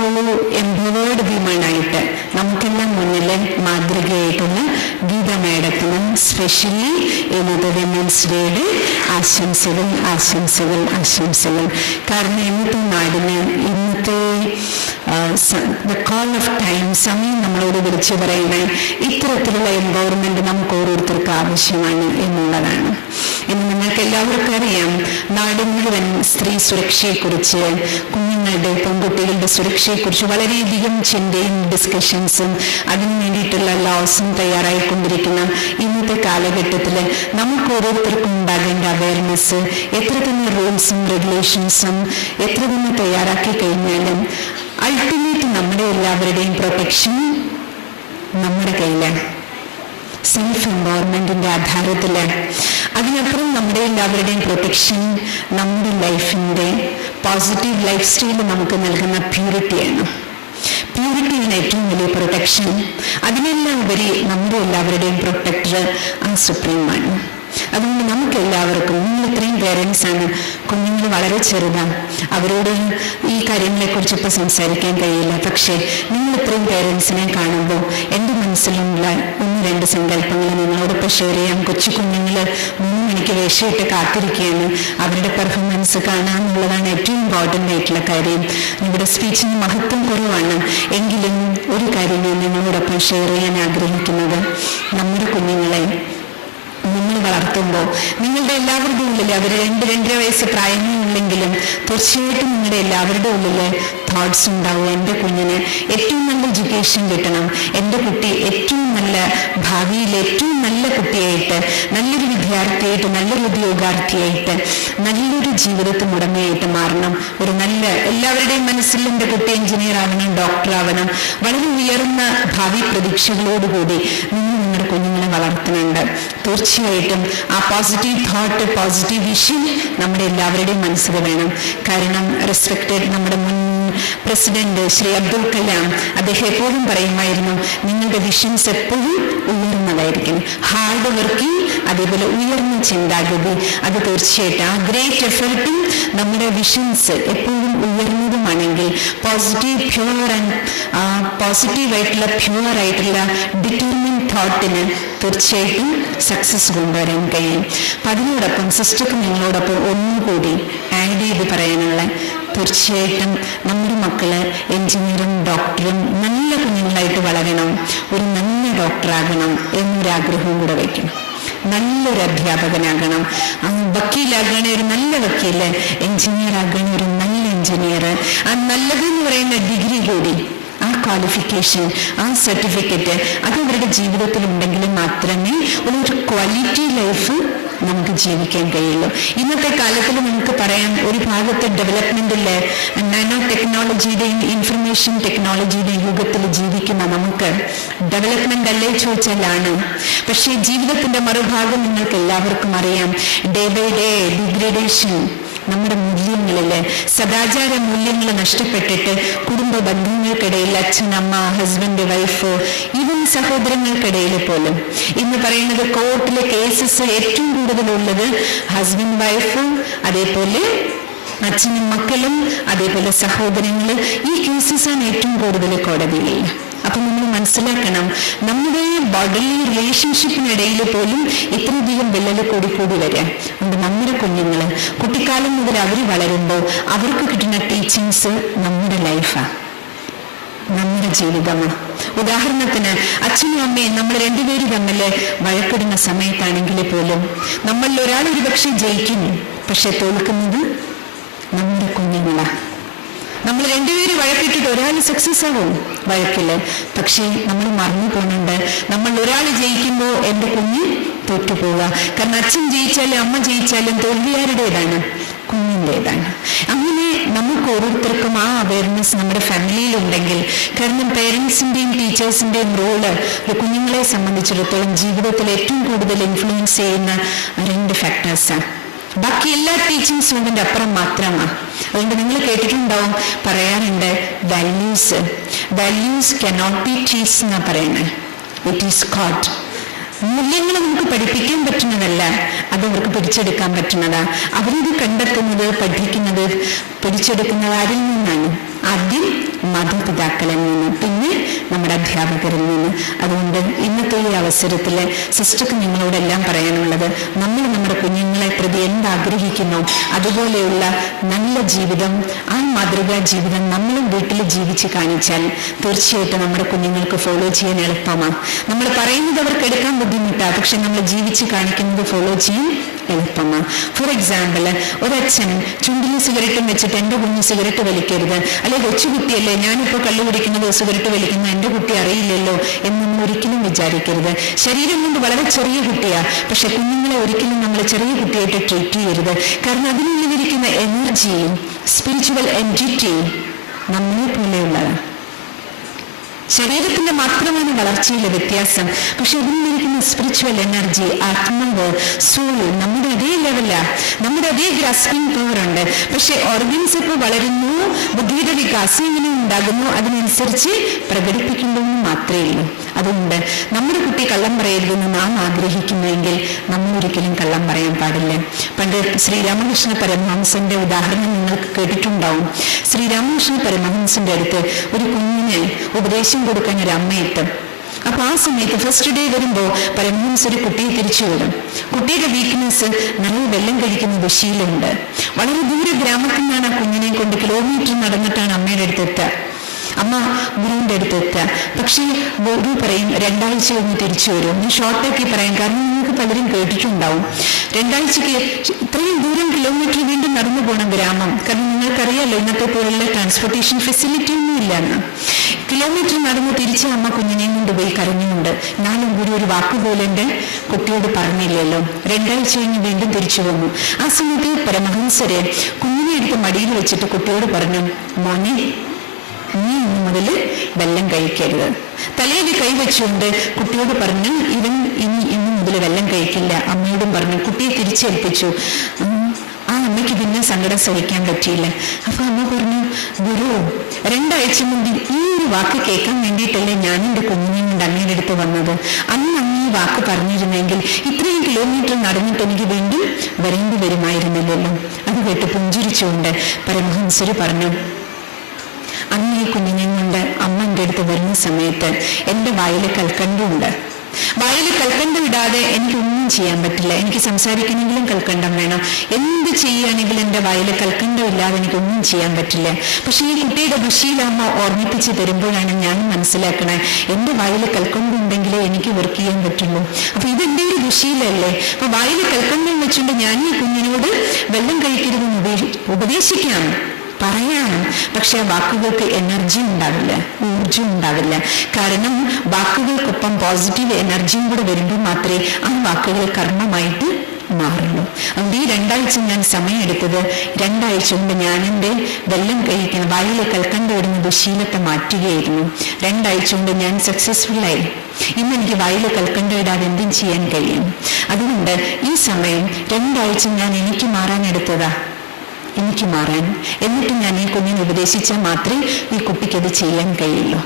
എംപവേർഡ് വിമണായിട്ട് നമുക്കെല്ലാം മുന്നിൽ മാതൃകയായിട്ടുള്ള ഗീത മാഡത്തിന് സ്പെഷ്യലി ഇന്നത്തെ വിമൻസ് ഡേയുടെ ആശംസകൾ, ആശംസകൾ, ആശംസകൾ. കാരണം ഇന്നത്തെ നാടിന്, ഇന്നത്തെ ദ കോൾ ഓഫ് ടൈം, സമയം നമ്മളോട് വിളിച്ചു പറയുന്നത് ഇത്തരത്തിലുള്ള എംപവർമെന്റ് നമുക്ക് ഓരോരുത്തർക്കും ആവശ്യമാണ് എന്നുള്ളതാണ്. ഇന്ന് നിങ്ങൾക്ക് എല്ലാവർക്കും അറിയാം, നാട് മുഴുവൻ സ്ത്രീ സുരക്ഷയെക്കുറിച്ച്, കുഞ്ഞുങ്ങളുടെ, പെൺകുട്ടികളുടെ സുരക്ഷയെക്കുറിച്ച് വളരെയധികം ചിന്തയും ഡിസ്കഷൻസും അതിനു വേണ്ടിയിട്ടുള്ള ലോസും തയ്യാറായിക്കൊണ്ടിരിക്കുന്ന ഇന്നത്തെ കാലഘട്ടത്തിൽ നമുക്ക് ഓരോരുത്തർക്കും ഉണ്ടാകേണ്ട അവയർനെസ്, എത്ര തന്നെ റൂൾസും റെഗുലേഷൻസും എത്ര തന്നെ തയ്യാറാക്കി കഴിഞ്ഞാലും അൾട്ടിമേറ്റ് നമ്മുടെ എല്ലാവരുടെയും പ്രൊട്ടക്ഷൻ നമ്മുടെ കയ്യിലാണ്, സെൽഫ് എംപവർമെന്റിന്റെ ആധാരത്തിൽ. അതിനപ്പുറം നമ്മുടെ എല്ലാവരുടെയും പ്രൊട്ടക്ഷൻ നമ്മുടെ ലൈഫിൻ്റെ പോസിറ്റീവ് ലൈഫ് സ്റ്റൈൽ നമുക്ക് നൽകുന്ന പ്യൂരിറ്റിയാണ്. പ്യൂരിറ്റിയാണ് ഏറ്റവും വലിയ പ്രൊട്ടക്ഷൻ. അതിനെല്ലാം ഉപരി നമ്മുടെ എല്ലാവരുടെയും പ്രൊട്ടക്ടർ ആ സുപ്രീമാണ്. അതുകൊണ്ട് നമുക്ക് എല്ലാവർക്കും, നിങ്ങൾ ഇത്രയും പേരൻസാണ്, കുഞ്ഞുങ്ങൾ വളരെ ചെറുതാണ്, അവരോട് ഈ കാര്യങ്ങളെക്കുറിച്ച് ഇപ്പോൾ സംസാരിക്കാൻ കഴിയില്ല. പക്ഷേ നിങ്ങൾ ഇത്രയും പേരൻസിനെ കാണുമ്പോൾ എൻ്റെ മനസ്സിലുള്ള 1-2 സങ്കല്പങ്ങൾ നിങ്ങളോടൊപ്പം ഷെയർ ചെയ്യാം. കൊച്ചു കുഞ്ഞുങ്ങൾ 3 മണിക്ക് വേഷമിട്ട് കാത്തിരിക്കുകയാണ്, അവരുടെ പെർഫോമൻസ് കാണാമെന്നുള്ളതാണ് ഏറ്റവും ഇമ്പോർട്ടൻ്റ് ആയിട്ടുള്ള കാര്യം. ഇവിടെ സ്പീച്ചിന് മഹത്വം കുറവാണ്, എങ്കിലും ഒരു കാര്യം ഞാൻ നിങ്ങളോടൊപ്പം ഷെയർ ചെയ്യാൻ ആഗ്രഹിക്കുന്നത്, നമ്മുടെ കുഞ്ഞുങ്ങളെ നിങ്ങൾ വളർത്തുമ്പോൾ നിങ്ങളുടെ എല്ലാവരുടെ ഉള്ളിൽ, അവർ 2-2.5 വയസ്സ് പ്രായമേ ഉള്ളെങ്കിലും തീർച്ചയായിട്ടും നിങ്ങളുടെ എല്ലാവരുടെ ഉള്ളിൽ തോട്ട്സ് ഉണ്ടാവും. എൻ്റെ കുഞ്ഞിന് ഏറ്റവും നല്ല എഡ്യൂക്കേഷൻ കിട്ടണം, എൻ്റെ കുട്ടി ഏറ്റവും നല്ല ഭാവിയിൽ ഏറ്റവും നല്ല കുട്ടിയായിട്ട്, നല്ലൊരു വിദ്യാർത്ഥിയായിട്ട്, നല്ലൊരു ഉദ്യോഗാർത്ഥിയായിട്ട്, നല്ലൊരു ജീവിതത്തിന് ഉടമയായിട്ട് മാറണം. ഒരു നല്ല, എല്ലാവരുടെയും മനസ്സിൽ എൻ്റെ കുട്ടി എഞ്ചിനീയർ ആവണം, ഡോക്ടർ ആവണം, വളരെ ഉയർന്ന ഭാവി പ്രതീക്ഷകളോടുകൂടി നിങ്ങൾ നിങ്ങളുടെ കുഞ്ഞുങ്ങളെ വളർത്തുന്നുണ്ട്. തീർച്ചയായിട്ടും ആ പോസിറ്റീവ് തോട്ട്, പോസിറ്റീവ് വിഷൻ നമ്മുടെ എല്ലാവരുടെയും മനസ്സിൽ വേണം. കാരണം റെസ്പെക്റ്റഡ് നമ്മുടെ മുൻ പ്രസിഡന്റ് ശ്രീ അബ്ദുൽ കലാം, അദ്ദേഹം എപ്പോഴും പറയുമായിരുന്നു, നിങ്ങളുടെ വിഷൻസ് എപ്പോഴും ഉയർന്നതായിരിക്കും. ഹാർഡ് വർക്കിംഗ്, അതേപോലെ ഉയർന്ന ചിന്താഗതി, അത് തീർച്ചയായിട്ടും ആ ഗ്രേറ്റ് എഫർട്ടും നമ്മുടെ വിഷൻസ് എപ്പോഴും ഉയർന്നതുമാണെങ്കിൽ പോസിറ്റീവ് പ്യൂർ ആൻഡ് പോസിറ്റീവായിട്ടുള്ള പ്യൂർ ആയിട്ടുള്ള ഡിറ്റർമിൻഡ് തോട്ടിന് തീർച്ചയായിട്ടും സക്സസ് കൊണ്ടുവരാൻ കഴിയും. അപ്പം അതിനോടൊപ്പം സിസ്റ്റർക്ക് നിങ്ങളോടൊപ്പം ഒന്നുകൂടി ആഡ് ചെയ്ത് പറയാനുള്ള, തീർച്ചയായിട്ടും നമ്മുടെ മക്കള് എഞ്ചിനീയറും ഡോക്ടറും നല്ല കുഞ്ഞുങ്ങളായിട്ട് വളരണം, ഒരു നല്ല ഡോക്ടറാകണം എന്നൊരാഗ്രഹവും കൂടെ വയ്ക്കണം. നല്ലൊരു അധ്യാപകനാകണം, വക്കീലാകണ ഒരു നല്ല വക്കീല്, എഞ്ചിനീയർ ആകണ ഒരു നല്ല എഞ്ചിനീയർ. ആ നല്ലതെന്ന് പറയുന്ന ഡിഗ്രി കൂടി, ആ ക്വാളിഫിക്കേഷൻ, ആ സർട്ടിഫിക്കറ്റ് അത് അവരുടെ ജീവിതത്തിൽ ഉണ്ടെങ്കിൽ മാത്രമേ ഒരു ക്വാളിറ്റി ലൈഫ് നമുക്ക് ജീവിക്കാൻ കഴിയുള്ളൂ. ഇന്നത്തെ കാലത്തിൽ നമുക്ക് പറയാം ഒരു ഭാഗത്ത് ഡെവലപ്മെന്റിലെ നാനോ ടെക്നോളജിയുടെയും ഇൻഫർമേഷൻ ടെക്നോളജിയുടെയും യുഗത്തിൽ ജീവിക്കുന്ന നമുക്ക് ഡെവലപ്മെന്റ് അല്ലേ ചോദിച്ചാലാണ്. പക്ഷേ ജീവിതത്തിന്റെ മറുഭാഗം നിങ്ങൾക്ക് എല്ലാവർക്കും അറിയാം. ഡേ ബൈ ഡേ ഡിഗ്രഡേഷൻ, നമ്മുടെ മൂല്യങ്ങളില് സദാചാര മൂല്യങ്ങൾ നഷ്ടപ്പെട്ടിട്ട് കുടുംബ ബന്ധങ്ങൾക്കിടയിൽ അച്ഛൻ, അമ്മ, ഹസ്ബൻഡ്, വൈഫ്, ഈവൻ സഹോദരങ്ങൾക്കിടയിൽ പോലും ഇന്ന് പറയുന്നത് കോർട്ടിലെ കേസസ് ഏറ്റവും കൂടുതലുള്ളത് ഹസ്ബൻഡ് വൈഫ്, അതേപോലെ അച്ഛനും മക്കളും, അതേപോലെ സഹോദരങ്ങൾ. ഈ കേസസാണ് ഏറ്റവും കൂടുതൽ കോടതിയിൽ. അപ്പൊ നമ്മൾ മനസ്സിലാക്കണം, നമ്മുടെ ബോഡി റിലേഷൻഷിപ്പിനിടയിൽ പോലും ഇത്രയധികം വിള്ളൽ കൂടി വരാം. അതുകൊണ്ട് നമ്മുടെ കുഞ്ഞുങ്ങള് കുട്ടിക്കാലം മുതൽ അവർ വളരുമ്പോൾ അവർക്ക് കിട്ടുന്ന ടീച്ചിങ്സ് നമ്മുടെ ലൈഫാണ്, നമ്മുടെ ജീവിതമാണ്. ഉദാഹരണത്തിന് അച്ഛനും അമ്മയും നമ്മൾ രണ്ടുപേരും തമ്മിൽ വഴക്കിടുന്ന സമയത്താണെങ്കിൽ പോലും നമ്മളിൽ ഒരാൾ ഒരുപക്ഷെ ജയിക്കുന്നു, പക്ഷെ തോൽക്കുന്നത് നമ്മുടെ കുഞ്ഞുങ്ങളാണ്. നമ്മൾ രണ്ടുപേരും വഴക്കിട്ടിട്ട് ഒരാൾ സക്സസ് ആവും വഴക്കില്, പക്ഷേ നമ്മൾ മറന്നു പോകുന്നുണ്ട് നമ്മൾ ഒരാൾ ജയിക്കുമ്പോൾ എൻ്റെ കുഞ്ഞ് തോറ്റുപോവുക. കാരണം അച്ഛൻ ജയിച്ചാലും അമ്മ ജയിച്ചാലും തോൽവിയാരുടേതാണ്? കുഞ്ഞിൻ്റെതാണ്. അങ്ങനെ നമുക്ക് ഓരോരുത്തർക്കും ആ അവയർനെസ് നമ്മുടെ ഫാമിലിയിലുണ്ടെങ്കിൽ, കാരണം പേരൻസിൻ്റെയും ടീച്ചേഴ്സിൻ്റെയും റോള് കുഞ്ഞുങ്ങളെ സംബന്ധിച്ചിടത്തോളം ജീവിതത്തിൽ ഏറ്റവും കൂടുതൽ ഇൻഫ്ലുവൻസ് ചെയ്യുന്ന 2 ഫാക്ടേഴ്സാണ്. ബാക്കി എല്ലാ ടീച്ചിങ്സും അതിൻ്റെ അപ്പുറം മാത്രമാണ്. അതുകൊണ്ട് നിങ്ങൾ കേട്ടിട്ടുണ്ടാവും, പറയാറുണ്ട് വാല്യൂസ് കനോട്ട് ബി ടീച്ച്ഡ് എന്നാ പറയുന്നത്, ഇറ്റ് ഈസ് കോട്ട്. മൂല്യങ്ങൾ നമുക്ക് പഠിപ്പിക്കാൻ പറ്റുന്നതല്ല, അത് അവർക്ക് പിടിച്ചെടുക്കാൻ പറ്റുന്നതാ. അവരിത് കണ്ടെത്തുന്നത്, പഠിക്കുന്നത്, പിടിച്ചെടുക്കുന്നത് ആരിൽ നിന്നാണ്? ആദ്യം മാതാപിതാക്കളിൽ നിന്ന്, പിന്നെ നമ്മുടെ അധ്യാപകരിൽ നിന്ന്. അതുകൊണ്ട് ഇന്നത്തെ ഈ അവസരത്തിൽ സിസ്റ്റർക്ക് നിങ്ങളോടെല്ലാം പറയാനുള്ളത്, നമ്മൾ നമ്മുടെ കുഞ്ഞുങ്ങളെ പ്രതി എന്താഗ്രഹിക്കുന്നു അതുപോലെയുള്ള നല്ല ജീവിതം, ആ മാതൃകാ ജീവിതം നമ്മളും വീട്ടിൽ ജീവിച്ച് കാണിച്ചാൽ തീർച്ചയായിട്ടും നമ്മുടെ കുഞ്ഞുങ്ങൾക്ക് ഫോളോ ചെയ്യാൻ എളുപ്പമാണ്. നമ്മൾ പറയുന്നത് അവർക്ക് എടുക്കാൻ ബുദ്ധിമുട്ടാണ്, പക്ഷെ നമ്മൾ ജീവിച്ച് കാണിക്കുന്നത് ഫോളോ ചെയ്യാൻ എളുപ്പമാണ്. ഫോർ എക്സാമ്പിൾ, ഒരച്ഛൻ ചുണ്ടിൽ സിഗരറ്റും വെച്ചിട്ട് എൻ്റെ കുഞ്ഞ് സിഗരറ്റ് വലിക്കരുത്, അല്ലെ കൊച്ചുകുട്ടിയല്ലേ ഞാനിപ്പോൾ കള്ളു കുടിക്കുന്നത് സിഗരറ്റ് വലിക്കുന്ന എൻ്റെ കുട്ടി അറിയില്ലല്ലോ എന്നൊന്നും ഒരിക്കലും വിചാരിക്കരുത്. ശരീരം കൊണ്ട് വളരെ ചെറിയ കുട്ടിയാ, പക്ഷെ കുഞ്ഞുങ്ങളെ ഒരിക്കലും നമ്മൾ ചെറിയ കുട്ടിയായിട്ട് ട്രീറ്റ് ചെയ്യരുത്. കാരണം അതിനുള്ളിലിരിക്കുന്ന എനർജിയും സ്പിരിച്വൽ എൻറ്റിറ്റിയും നമ്മളെ പോലെയുള്ളതാണ്. ശരീരത്തിന്റെ മാത്രമാണ് വളർച്ചയിലെ വ്യത്യാസം, പക്ഷെ അതിലിരിക്കുന്ന സ്പിരിച്വൽ എനർജി, ആത്മാവ്, സോൾ നമ്മുടെ അതേ ലെവലാ, നമ്മുടെ അതേ ഗ്രാസ്പിംഗ് പവർ ഉണ്ട്. പക്ഷെ ഓർഗൻസ് ഇപ്പോൾ വളരുന്നു, ബുദ്ധിയുടെ വികാസം ഇങ്ങനെ ഉണ്ടാകുന്നു, അതിനനുസരിച്ച് പ്രകടിപ്പിക്കുന്നുവെന്ന് മാത്രമേ ഉള്ളൂ. അതുകൊണ്ട് നമ്മുടെ കുട്ടി കള്ളം പറയരുതെന്ന് നാം ആഗ്രഹിക്കുന്നുവെങ്കിൽ നമ്മൾ ഒരിക്കലും കള്ളം പറയാൻ പാടില്ല. പണ്ട് ശ്രീരാമകൃഷ്ണ പരമഹംസന്റെ ഉദാഹരണം നിങ്ങൾക്ക് കേട്ടിട്ടുണ്ടാവും. ശ്രീരാമകൃഷ്ണ പരമഹംസന്റെ അടുത്ത് ഒരു കുഞ്ഞിന് ഉപദേശം കൊടുക്കാൻ ഒരു അമ്മയെത്തും. അപ്പൊ ആ സമയത്ത് ഫസ്റ്റ് ഡേ വരുമ്പോ പരമഹംസ ഒരു കുട്ടിയെ തിരിച്ചു വിടും. കുട്ടിയുടെ വീക്ക്നെസ് നല്ല വെള്ളം കഴിക്കുന്ന ദുശീലുണ്ട്. വളരെ ദൂരെ ഗ്രാമത്തിൽ നിന്നാണ് ആ കുഞ്ഞിനെ കൊണ്ട് കിലോമീറ്റർ നടന്നിട്ടാണ് അമ്മയുടെ അടുത്ത് എത്തുക, അമ്മ ഗുരുവിന്റെ അടുത്ത് എത്തുക. പക്ഷേ ഗുരു പറയും 2 ആഴ്ച കഴിഞ്ഞ് തിരിച്ചു വരും. ഞാൻ ഷോർട്ടാക്കി പറയാം, കാരണം നിങ്ങൾക്ക് പലരും കേട്ടിട്ടുണ്ടാവും. 2 ആഴ്ചക്ക് ഇത്രയും ദൂരം കിലോമീറ്റർ വീണ്ടും നടന്നു പോകണം ഗ്രാമം. കാരണം നിങ്ങൾക്കറിയാലോ ഇന്നത്തെ പോലുള്ള ട്രാൻസ്പോർട്ടേഷൻ ഫെസിലിറ്റി ഒന്നും ഇല്ലെന്ന്. കിലോമീറ്റർ നടന്ന് തിരിച്ച് അമ്മ കുഞ്ഞിനെയും കൊണ്ടുപോയി കരഞ്ഞുകൊണ്ട്. നാലും കൂടി ഒരു വാക്കുപോലെ എൻ്റെ കുട്ടിയോട് പറഞ്ഞില്ലല്ലോ. 2 ആഴ്ച കഴിഞ്ഞ് വീണ്ടും തിരിച്ചു വന്നു. ആ സമയത്ത് പരമഹംസരെ കുഞ്ഞിനെ എടുത്ത് മടിയിൽ വെച്ചിട്ട് കുട്ടിയോട് പറഞ്ഞു, മോനെ നീ ഇന്ന് മുതൽ വെള്ളം കഴിക്കരുത്. തലയിൽ കൈവച്ചുകൊണ്ട് കുട്ടിയോട് പറഞ്ഞു, ഇന്ന് മുതൽ വെള്ളം കഴിക്കില്ല. അമ്മയോടും പറഞ്ഞു. കുട്ടിയെ തിരിച്ചേൽപ്പിച്ചു. ആ അമ്മയ്ക്ക് പിന്നെ സങ്കടം സഹിക്കാൻ പറ്റിയില്ല. അപ്പൊ അമ്മ പറഞ്ഞു, ഗുരു 2 ആഴ്ച മുമ്പ് ഈ ഒരു വാക്ക് കേൾക്കാൻ വേണ്ടിയിട്ടല്ലേ ഞാൻ എൻ്റെ കുഞ്ഞിനെ കൊണ്ട് അങ്ങയുടെ അടുത്ത് വന്നത്. അന്ന് അങ്ങ് ഈ വാക്ക് പറഞ്ഞിരുന്നെങ്കിൽ ഇത്രയും കിലോമീറ്റർ നടന്നിട്ട് എനിക്ക് വീണ്ടും വരേണ്ടി വരുമായിരുന്നില്ലല്ലോ. അത് കേട്ട് പുഞ്ചിരിച്ചുകൊണ്ട് പരമഹംസര് പറഞ്ഞു, അന്ന് ഈ കുഞ്ഞിനെ കൊണ്ട് അമ്മ എൻ്റെ അടുത്ത് വരുന്ന സമയത്ത് എൻ്റെ വായിൽ കൽക്കണ്ടുണ്ട്. വായിൽ കൽക്കണ്ടം ഇടാതെ എനിക്കൊന്നും ചെയ്യാൻ പറ്റില്ല. എനിക്ക് സംസാരിക്കണമെങ്കിലും കൽക്കണ്ടം വേണം. എന്ത് ചെയ്യുകയാണെങ്കിലും എൻ്റെ വായിൽ കൽക്കണ്ടം ഇല്ലാതെ എനിക്കൊന്നും ചെയ്യാൻ പറ്റില്ല. പക്ഷെ ഈ കുട്ടിയുടെ ദുശീലമ്മ ഓർമ്മിപ്പിച്ച് തരുമ്പോഴാണ് ഞാൻ മനസ്സിലാക്കണേ, എൻ്റെ വായിൽ കൽക്കണ്ടം ഉണ്ടെങ്കിലേ എനിക്ക് വർക്ക് ചെയ്യാൻ പറ്റുള്ളൂ. അപ്പൊ ഇതെൻ്റെ ഒരു ദുശീലല്ലേ. അപ്പൊ വായിൽ കൽക്കണ്ടം വെച്ചുകൊണ്ട് ഞാൻ ഈ കുഞ്ഞിനോട് വെള്ളം കഴിക്കരുതെന്ന് ഉപദേശിക്കാം, പറയാം. പക്ഷെ ആ വാക്കുകൾക്ക് എനർജി ഉണ്ടാവില്ല, ഊർജം ഉണ്ടാവില്ല. കാരണം വാക്കുകൾക്കൊപ്പം പോസിറ്റീവ് എനർജിയും കൂടെ വരുമ്പോൾ മാത്രമേ ആ വാക്കുകൾ കർമ്മമായിട്ട് മാറുള്ളൂ. അതുകൊണ്ട് ഈ 2 ആഴ്ച ഞാൻ സമയമെടുത്തത്, 2 ആഴ്ച കൊണ്ട് ഞാൻ എൻ്റെ വെള്ളം കഴിക്കുന്ന വായിലെ കൽക്കണ്ട ഇടുന്ന ദുശീലത്തെ മാറ്റുകയായിരുന്നു. 2 ആഴ്ച കൊണ്ട് ഞാൻ സക്സസ്ഫുള്ളായി. ഇന്ന് എനിക്ക് വായിലെ കൽക്കണ്ട ഇടാതെ എന്തും ചെയ്യാൻ കഴിയും. അതുകൊണ്ട് ഈ സമയം 2 ആഴ്ച ഞാൻ എനിക്ക് മാറാനെടുത്തതാ, എനിക്ക് മാറാൻ. എന്നിട്ട് ഞാൻ ഈ കുഞ്ഞിനെ ഉപദേശിച്ചാൽ മാത്രമേ ഈ കുട്ടിക്കത് ചെയ്യാൻ കഴിയുള്ളൂ.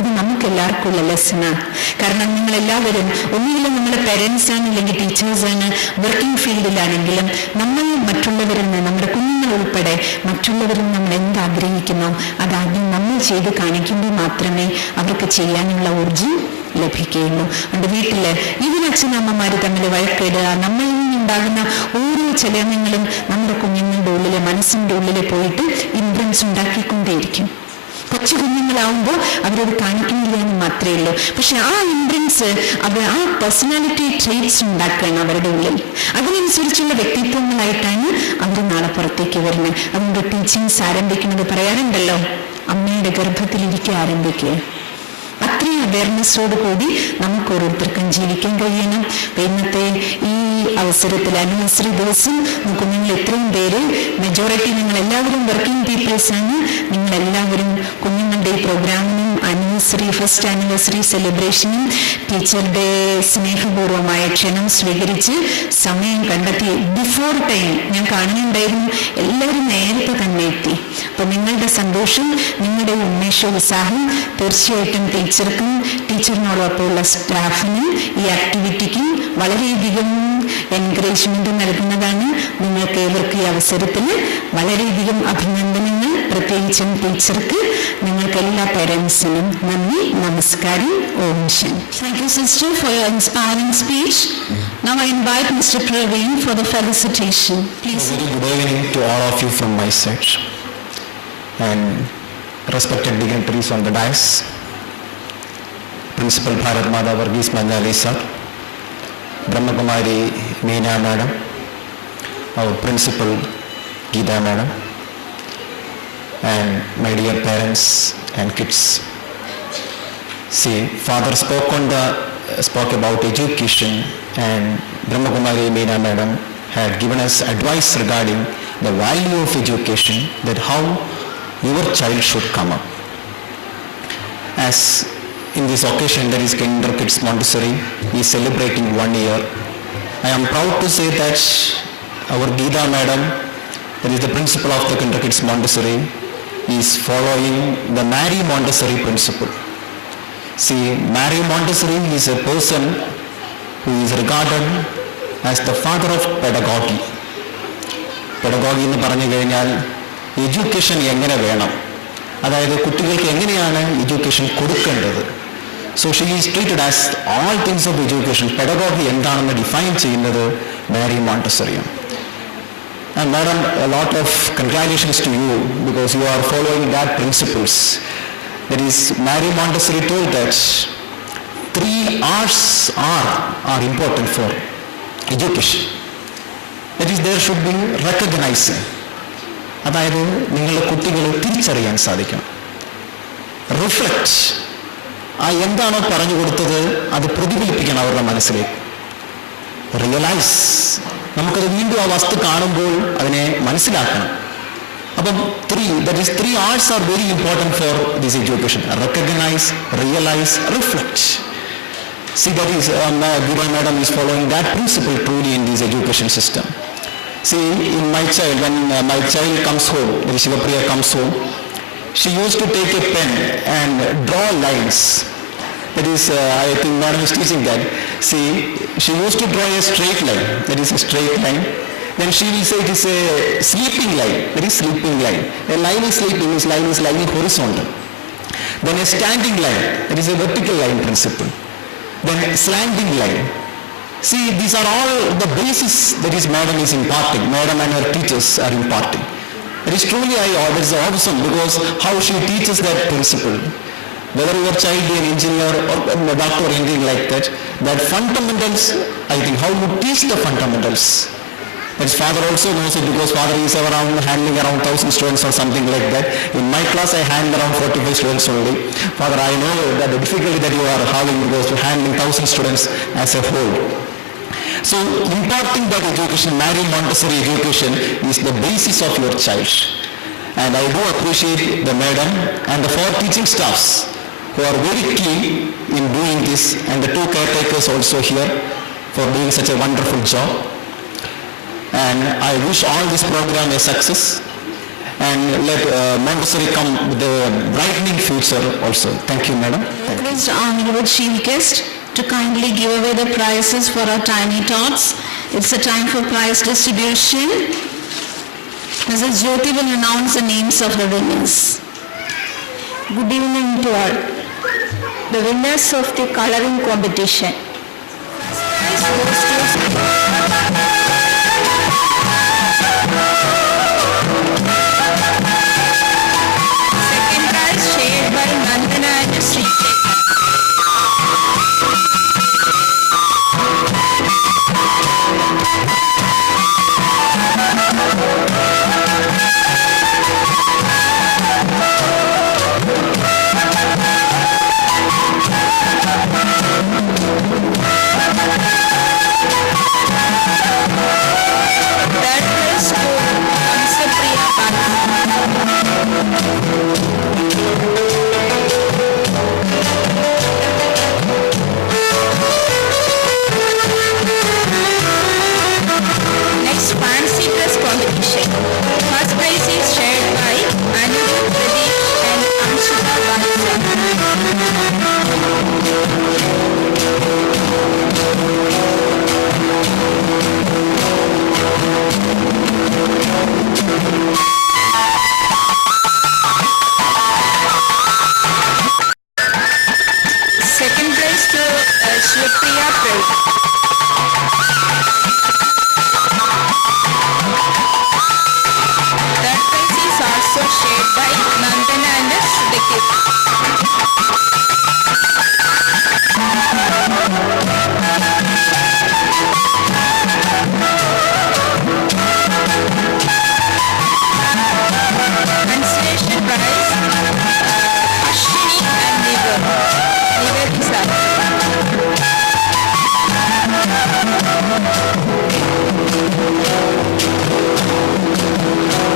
ഇത് നമുക്കെല്ലാവർക്കും ഉള്ള ലെസണാണ്. കാരണം നിങ്ങളെല്ലാവരും ഒന്നുകിലും നമ്മുടെ പേരൻസാണ്, അല്ലെങ്കിൽ ടീച്ചേഴ്സാണ്, വർക്കിംഗ് ഫീൽഡിലാണെങ്കിലും നമ്മൾ മറ്റുള്ളവരിൽ നിന്ന്, നമ്മുടെ കുഞ്ഞുങ്ങൾ ഉൾപ്പെടെ മറ്റുള്ളവരിൽ നിന്ന് നമ്മൾ എന്താഗ്രഹിക്കുന്നോ അതാദ്യം നമ്മൾ ചെയ്ത് കാണിക്കുമ്പോൾ മാത്രമേ അവർക്ക് ചെയ്യാനുള്ള ഊർജ്ജം ലഭിക്കുകയുള്ളൂ. അതുകൊണ്ട് വീട്ടില് ഇതിനച്ഛനമ്മമാർ തമ്മിൽ വഴക്കിടുക, നമ്മളിൽ നിന്നുണ്ടാകുന്ന ഓരോ ചലനങ്ങളും നമ്മുടെ കുഞ്ഞുങ്ങളുടെ ഉള്ളിലെ മനസ്സിൻ്റെ ഉള്ളിൽ പോയിട്ട് ഇംപ്രൻസ് ഉണ്ടാക്കിക്കൊണ്ടേയിരിക്കും. കൊച്ചു കുഞ്ഞുങ്ങളാവുമ്പോൾ അവരത് കാണിക്കുന്നില്ല എന്ന് മാത്രമേ ഉള്ളൂ. പക്ഷെ ആ ഇംപ്രൻസ് അവർ ആ പേഴ്സണാലിറ്റി ട്രേറ്റ്സ് ഉണ്ടാക്കുകയാണ് അവരുടെ ഉള്ളിൽ. അതിനനുസരിച്ചുള്ള വ്യക്തിത്വങ്ങളായിട്ടാണ് അവർ നാളെ പുറത്തേക്ക് വരുന്നത്. അതുകൊണ്ട് ടീച്ചിങ്സ് ആരംഭിക്കുന്നത് പറയാറുണ്ടല്ലോ, അമ്മയുടെ ഗർഭത്തിലിരിക്കുക ആരംഭിക്കുക. അത്രയും അവയർനെസ്സോട് കൂടി നമുക്ക് ഓരോരുത്തർക്കും ജീവിക്കാൻ കഴിയണം. ഇന്നത്തെ ഈ അവസരത്തിൽ ആനിവേഴ്സറി ദിവസം കുഞ്ഞുങ്ങൾ ഇത്രയും പേര്, മെജോറിറ്റി നിങ്ങൾ എല്ലാവരും വർക്കിംഗ് പീപ്പിൾസ് ആണ്. നിങ്ങളെല്ലാവരും കുഞ്ഞുങ്ങളുടെ ഈ പ്രോഗ്രാമിനും ഫസ്റ്റ് ആനിവേഴ്സറി സെലിബ്രേഷനും ടീച്ചറുടെ സ്നേഹപൂർവമായ ക്ഷണം സ്വീകരിച്ച് സമയം കണ്ടെത്തി ബിഫോർ ടൈം ഞാൻ കാണുന്നുണ്ടായിരുന്നു. എല്ലാവരും നേരത്തെ തന്നെ എത്തി. അപ്പൊ നിങ്ങളുടെ സന്തോഷം, നിങ്ങളുടെ ഉന്മേഷോത്സാഹം തീർച്ചയായിട്ടും ടീച്ചർക്കും ടീച്ചറിനോടൊപ്പമുള്ള സ്റ്റാഫിനും ഈ ആക്ടിവിറ്റിക്കും വളരെയധികം എൻകറേജ്മെന്റ് നൽകുന്നതാണ്. നിങ്ങൾക്ക് ഏവർക്കും ഈ അവസരത്തിൽ വളരെയധികം അഭിനന്ദനങ്ങൾ. പ്രത്യേകിച്ചും ടീച്ചർക്ക്, നിങ്ങൾക്ക് എല്ലാ പേരൻസിനും നന്ദി, നമസ്കാരം, ഓം Shanti. Thank you, sister, for your inspiring speech. Now I invite Mr. Praveen for the felicitation. Please. Very good evening to all of you from my side and respected dignitaries on the dais, Principal Bharat Mada Varghese Manjali sir, Brahmakumari Meena madam, our Principal Geeta madam, and my dear parents and kids. See, Father spoke about education, and Brahmakumari Meena madam had given us advice regarding the value of education, that how your child should come up. As in this occasion, there is Kinder Kids Montessori is celebrating 1 year. I am proud to say that our Geeta madam, that is the principal of the Kinder Kids Montessori, is following the Mary Montessori principle. See, Mary Montessori is a person who is regarded as the father of pedagogy. Pedagogy എന്ന് പറഞ്ഞു കഴിഞ്ഞാൽ എഡ്യൂക്കേഷൻ എങ്ങനെ വേണം, അതായത് കുട്ടികൾക്ക് എങ്ങനെയാണ് എഡ്യൂക്കേഷൻ കൊടുക്കേണ്ടത്. So she is treated as all things of education. Pedagogy എന്താണെന്ന് ഡിഫൈൻ ചെയ്യുന്നത് മാരി മോണ്ടസറിയാണ്. And madam, a lot of congratulations to you because you are following that principles. That is, Mary Montessori told that 3 R's are important for education. That is, there should be recognizing. അതായത് നിങ്ങളുടെ കുട്ടികളെ തിരിച്ചറിയാൻ സാധിക്കണം. റിഫ്ലക്റ്റ്, ആ എന്താണോ പറഞ്ഞു കൊടുത്തത് അത് പ്രതിഫലിപ്പിക്കണം അവരുടെ മനസ്സിലേക്ക്. റിയലൈസ്, നമുക്കത് വീണ്ടും ആ വസ്തു കാണുമ്പോൾ അതിനെ മനസ്സിലാക്കണം. അപ്പം 3 R's are very important for this education. Recognize, realize, reflect. See, that is, Geeta madam is following that principle truly in this education system. See, in my child, when my child comes home, when Shivapriya comes home, she used to take a pen and draw lines. That is, I think madam is teaching that. See, she used to draw a straight line, that is a straight line. Then she will say it is a sleeping line, that is sleeping line. A line is sleeping, this line is lying horizontal. Then a standing line, that is a vertical line principle. Then a slanting line. See, these are all the basis that is madam is imparting, madam and her teachers are imparting. It is truly, that is awesome because how she teaches that principle. Whether your child be an engineer or a doctor or anything like that, that fundamentals, I think, how you teach the fundamentals. His father also knows it because father is handling around 1,000 students or something like that. In my class, I handle around 45 students only. Father, I know that the difficulty that you are having because handling 1,000 students as a whole. So imparting that education, Marie Montessori education, is the basis of your child. And I do appreciate the madam and the 4 teaching staffs who are very keen in doing this, and the 2 caretakers also here for doing such a wonderful job. And I wish all this program a success, and let Montessori come with a brightening future also. Thank you, madam. Thank you. Request Honorable Chief Guest to kindly give away the prizes for our tiny tots. It's a time for prize distribution. Mrs. Jyoti will announce the names of the winners. Good evening to all. The winners of the coloring competition. Second prize shared by Nandana and Sri. Next, fancy dress competition. First prize is shared by Anirudh Pradesh and Anshita Balsa. Second place to Shripriya Pradesh. Third prize is also shared by Nandana and Sudhakit. Consolation prize, Ashwini and Nivedisa.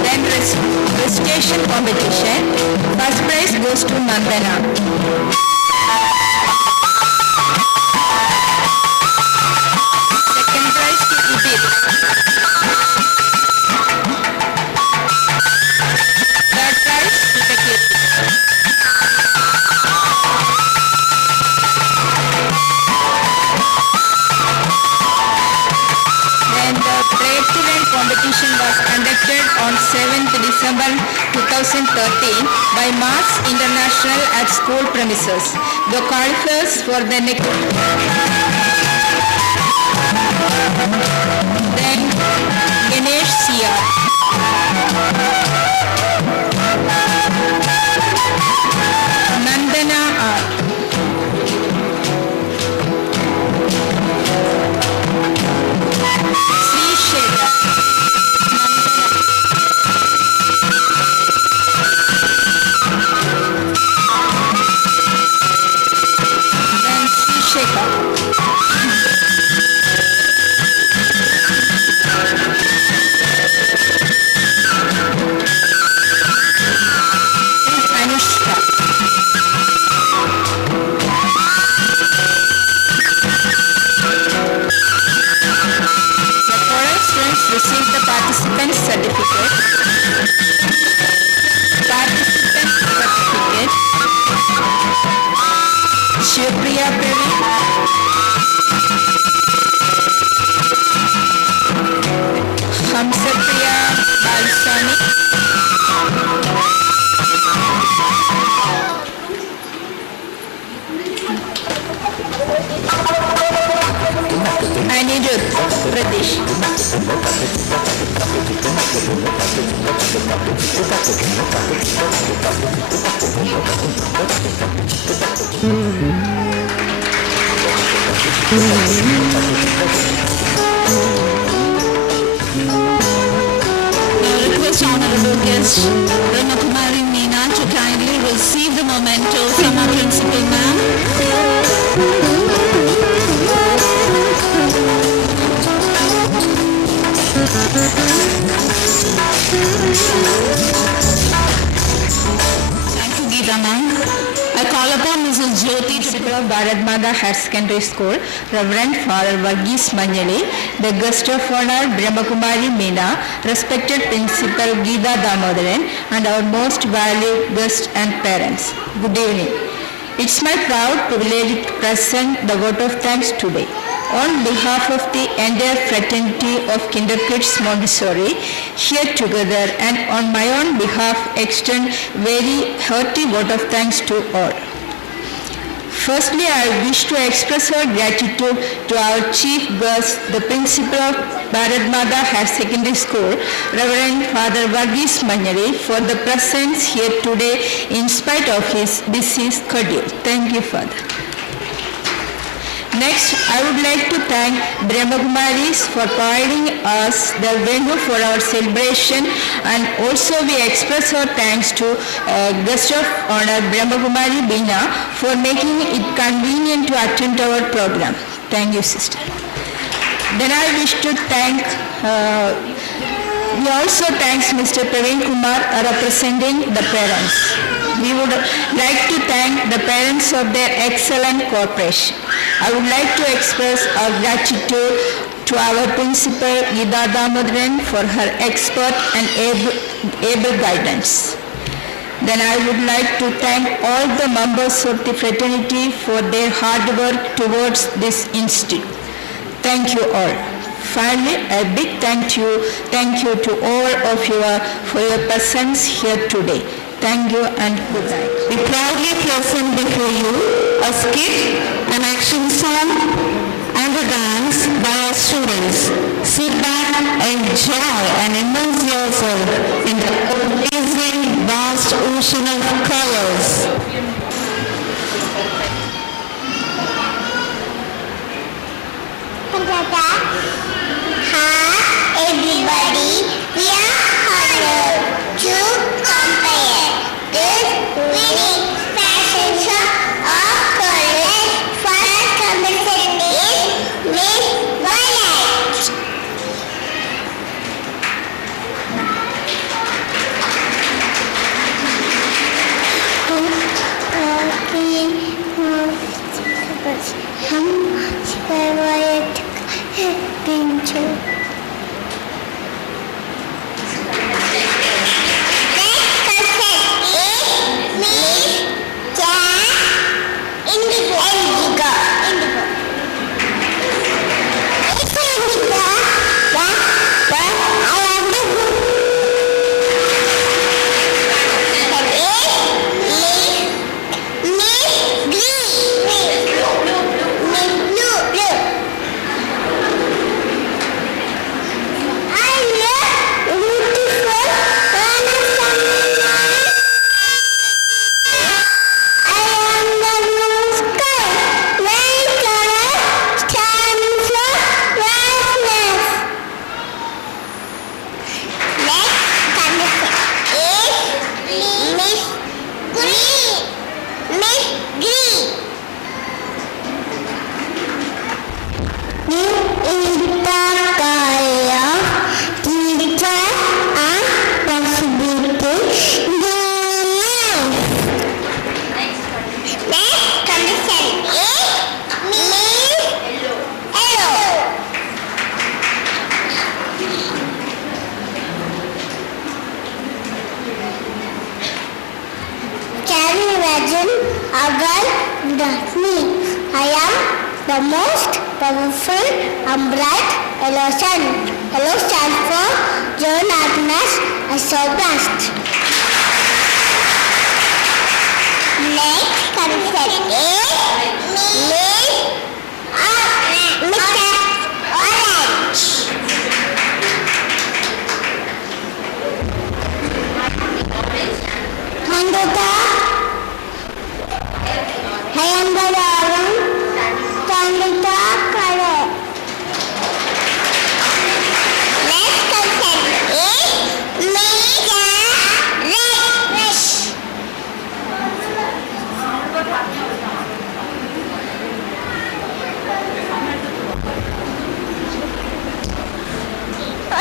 Then recitation competition. First prize goes to Nandana. Second prize to Udit. Third prize to Takirti. Then the trade to learn competition was conducted on 7th December 2013 by Mars International at school premises. The qualifiers for the next. Then Ganesh CR. Nandana R. Sri Shekar. Then Sri Shekar. Anushka. The following students received the participant certificate. Participant certificate. Shivpriya Praveen. Hamsapriya Balsani. Anirudh Pradesh. Request Honorable Guest Brahma Kumari Meena to kindly receive the memento from our principal ma'am. Thank you, Geeta ma'am. I call upon Mrs. Jyoti Principal of Bharat Mata Higher Secondary School, Reverend Father Varghese Manjali, the guest of honor Brahmakumari Meena, respected Principal Geeta Damodaran, and our most valued guests and parents. Good evening. It's my proud privilege to present the vote of thanks today. On behalf of the entire fraternity of Kinderkids Montessori here together, and on my own behalf extend very hearty vote of thanks to all. Firstly, I wish to express our gratitude to our chief guest, the principal of Bharat Mata Higher Secondary School, Reverend Father Varghese Manjali, for the presence here today in spite of his busy schedule. Thank you, Father. Next, I would like to thank Brahmakumaris for providing us the venue for our celebration, and also we express our thanks to guest of honor Brahmakumari Beena for making it convenient to attend our program. Thank you, sister. Then I wish to thank, we also thank Mr. Praveen Kumar representing the parents. We would like to thank the parents of their excellent cooperation. I would like to express our gratitude to our principal Geeta Damodaran for her expert and able guidance. Then I would like to thank all the members of the fraternity for their hard work towards this institute. Thank you all. Finally, a big thank you to all of you for your presence here today. Thank you and good night. We proudly present before you a skit, an action song, and a dance by our students. Sit back, enjoy, and immerse yourself in the amazing vast ocean of colors. Hi everybody, we are honored to compare this winning fashion show of college. First contestant is Miss Violet. The most powerful and bright yellow sun. Yellow stands for John Agnes Asoblast. Next contestant is Mr. Orange. Mandota, I am the Tandita color. Next contestant is Mr. Red. I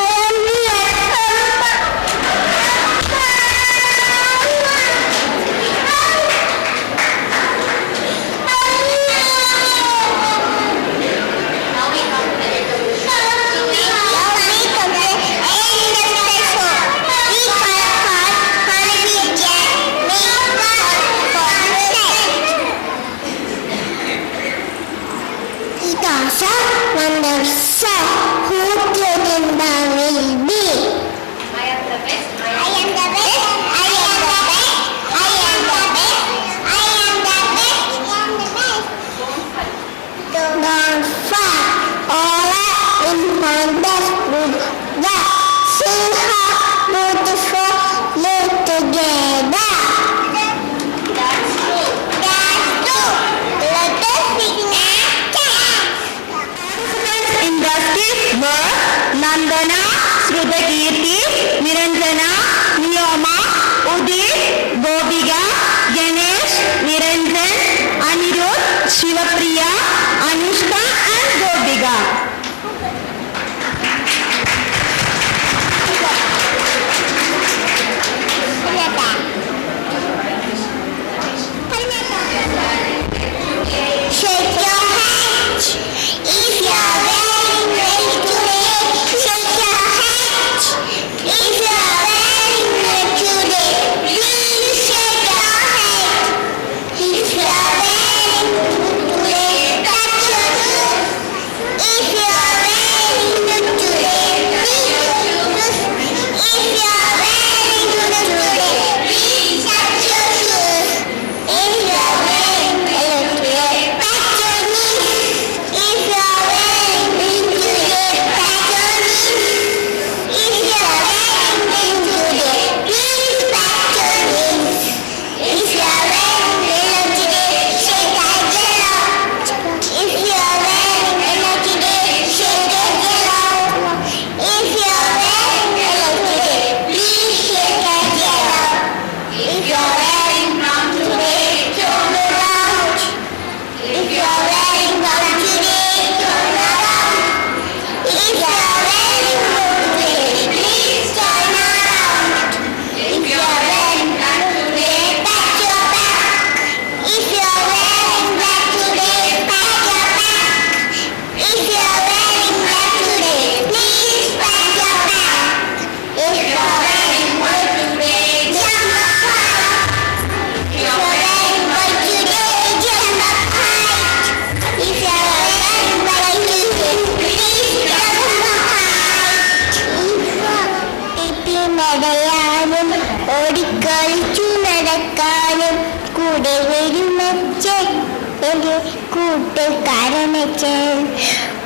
Sudeep, Gopika, Ganesh, Niranjan, Anirudh, Shivapriya, Anushka and Gopika. Shake your hands if you're wearing red today. Shake your hands if you're wearing red today. Please shake your hands if you're wearing today. Touch your shoes if you're wearing today. If you're wearing today, please touch your shoes. If you're wearing today, touch your knees. If you're wearing today, touch your knees. If you're wearing today, please touch your knees. If you're wearing today, shake that yellow. If you're wearing today, shake that yellow. If you're wearing today, please shake that yellow. If you're wearing brown today, turn around. If you're wearing brown today, turn around. If you're wearing blue today, please turn around. If you're wearing black today, pat your back. If you're wearing black today, pat your back. If you're wearing black today, please pat your back. If you're wearing white today, jump up high. If you're wearing white today, jump up high. If you're wearing white today, please jump up high. നടയാനും ഓടിക്കളിച്ചു നടക്കാനും കൂടെ വരുമച്ചൻ എന്റെ കൂട്ടുകാരനച്ചൻ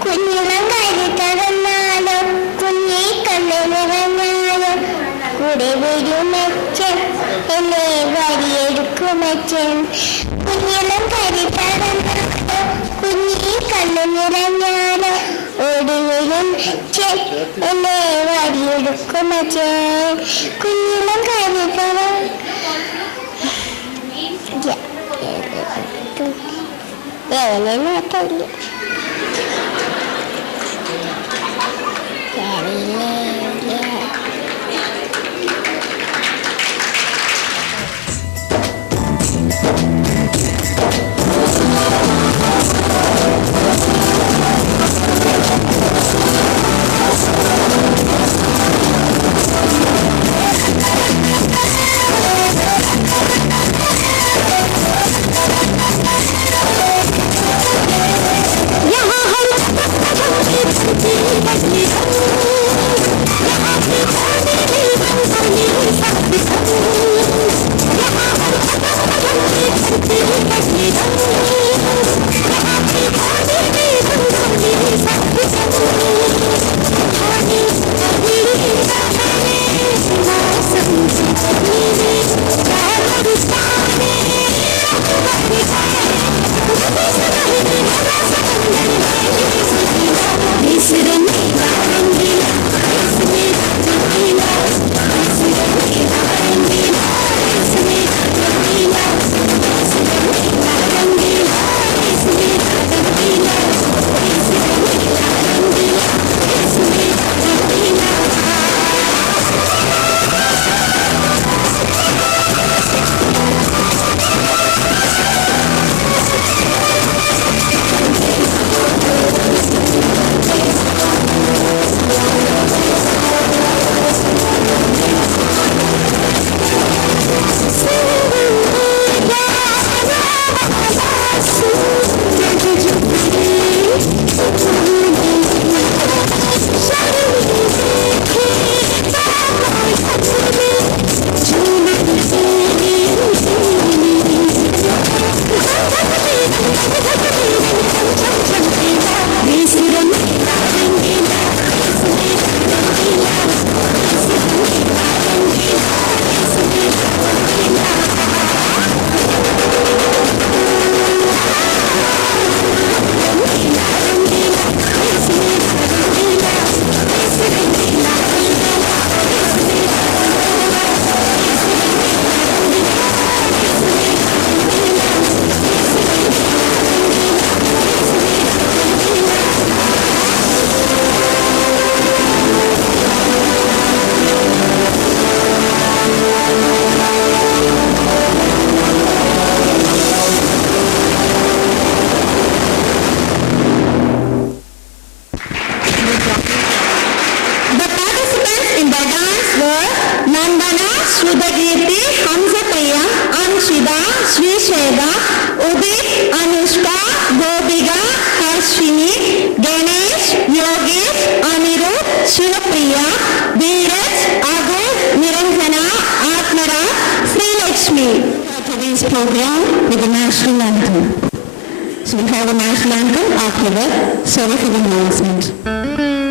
കുഞ്ഞിളം കരി തടന്നാലും കുഞ്ഞി കണ്ണു നിറഞ്ഞാലും കൂടെ വരുമച്ചൻ എന്നെ വരിയെടുക്കുമച്ചൻ കുഞ്ഞിളം കരി തടന്നാലും കുഞ്ഞി കണ്ണു നിറഞ്ഞാലും ഓടി വരും ചൻ എന്നെ വരിയെടുക്കുമച്ചൻ കുഞ്ഞിളം കരി തട Hamzapriya, Anshida, Sri Shweta, Udit, Anushka, Gobika, Harshini, Ganesh, Yogesh, Anirudh, Shivapriya, Dheeraj, Agur, Niranjana, Atmara, Sri Lakshmi. Today's program with the national anthem. So we have a national anthem after that. Sorry for the announcement.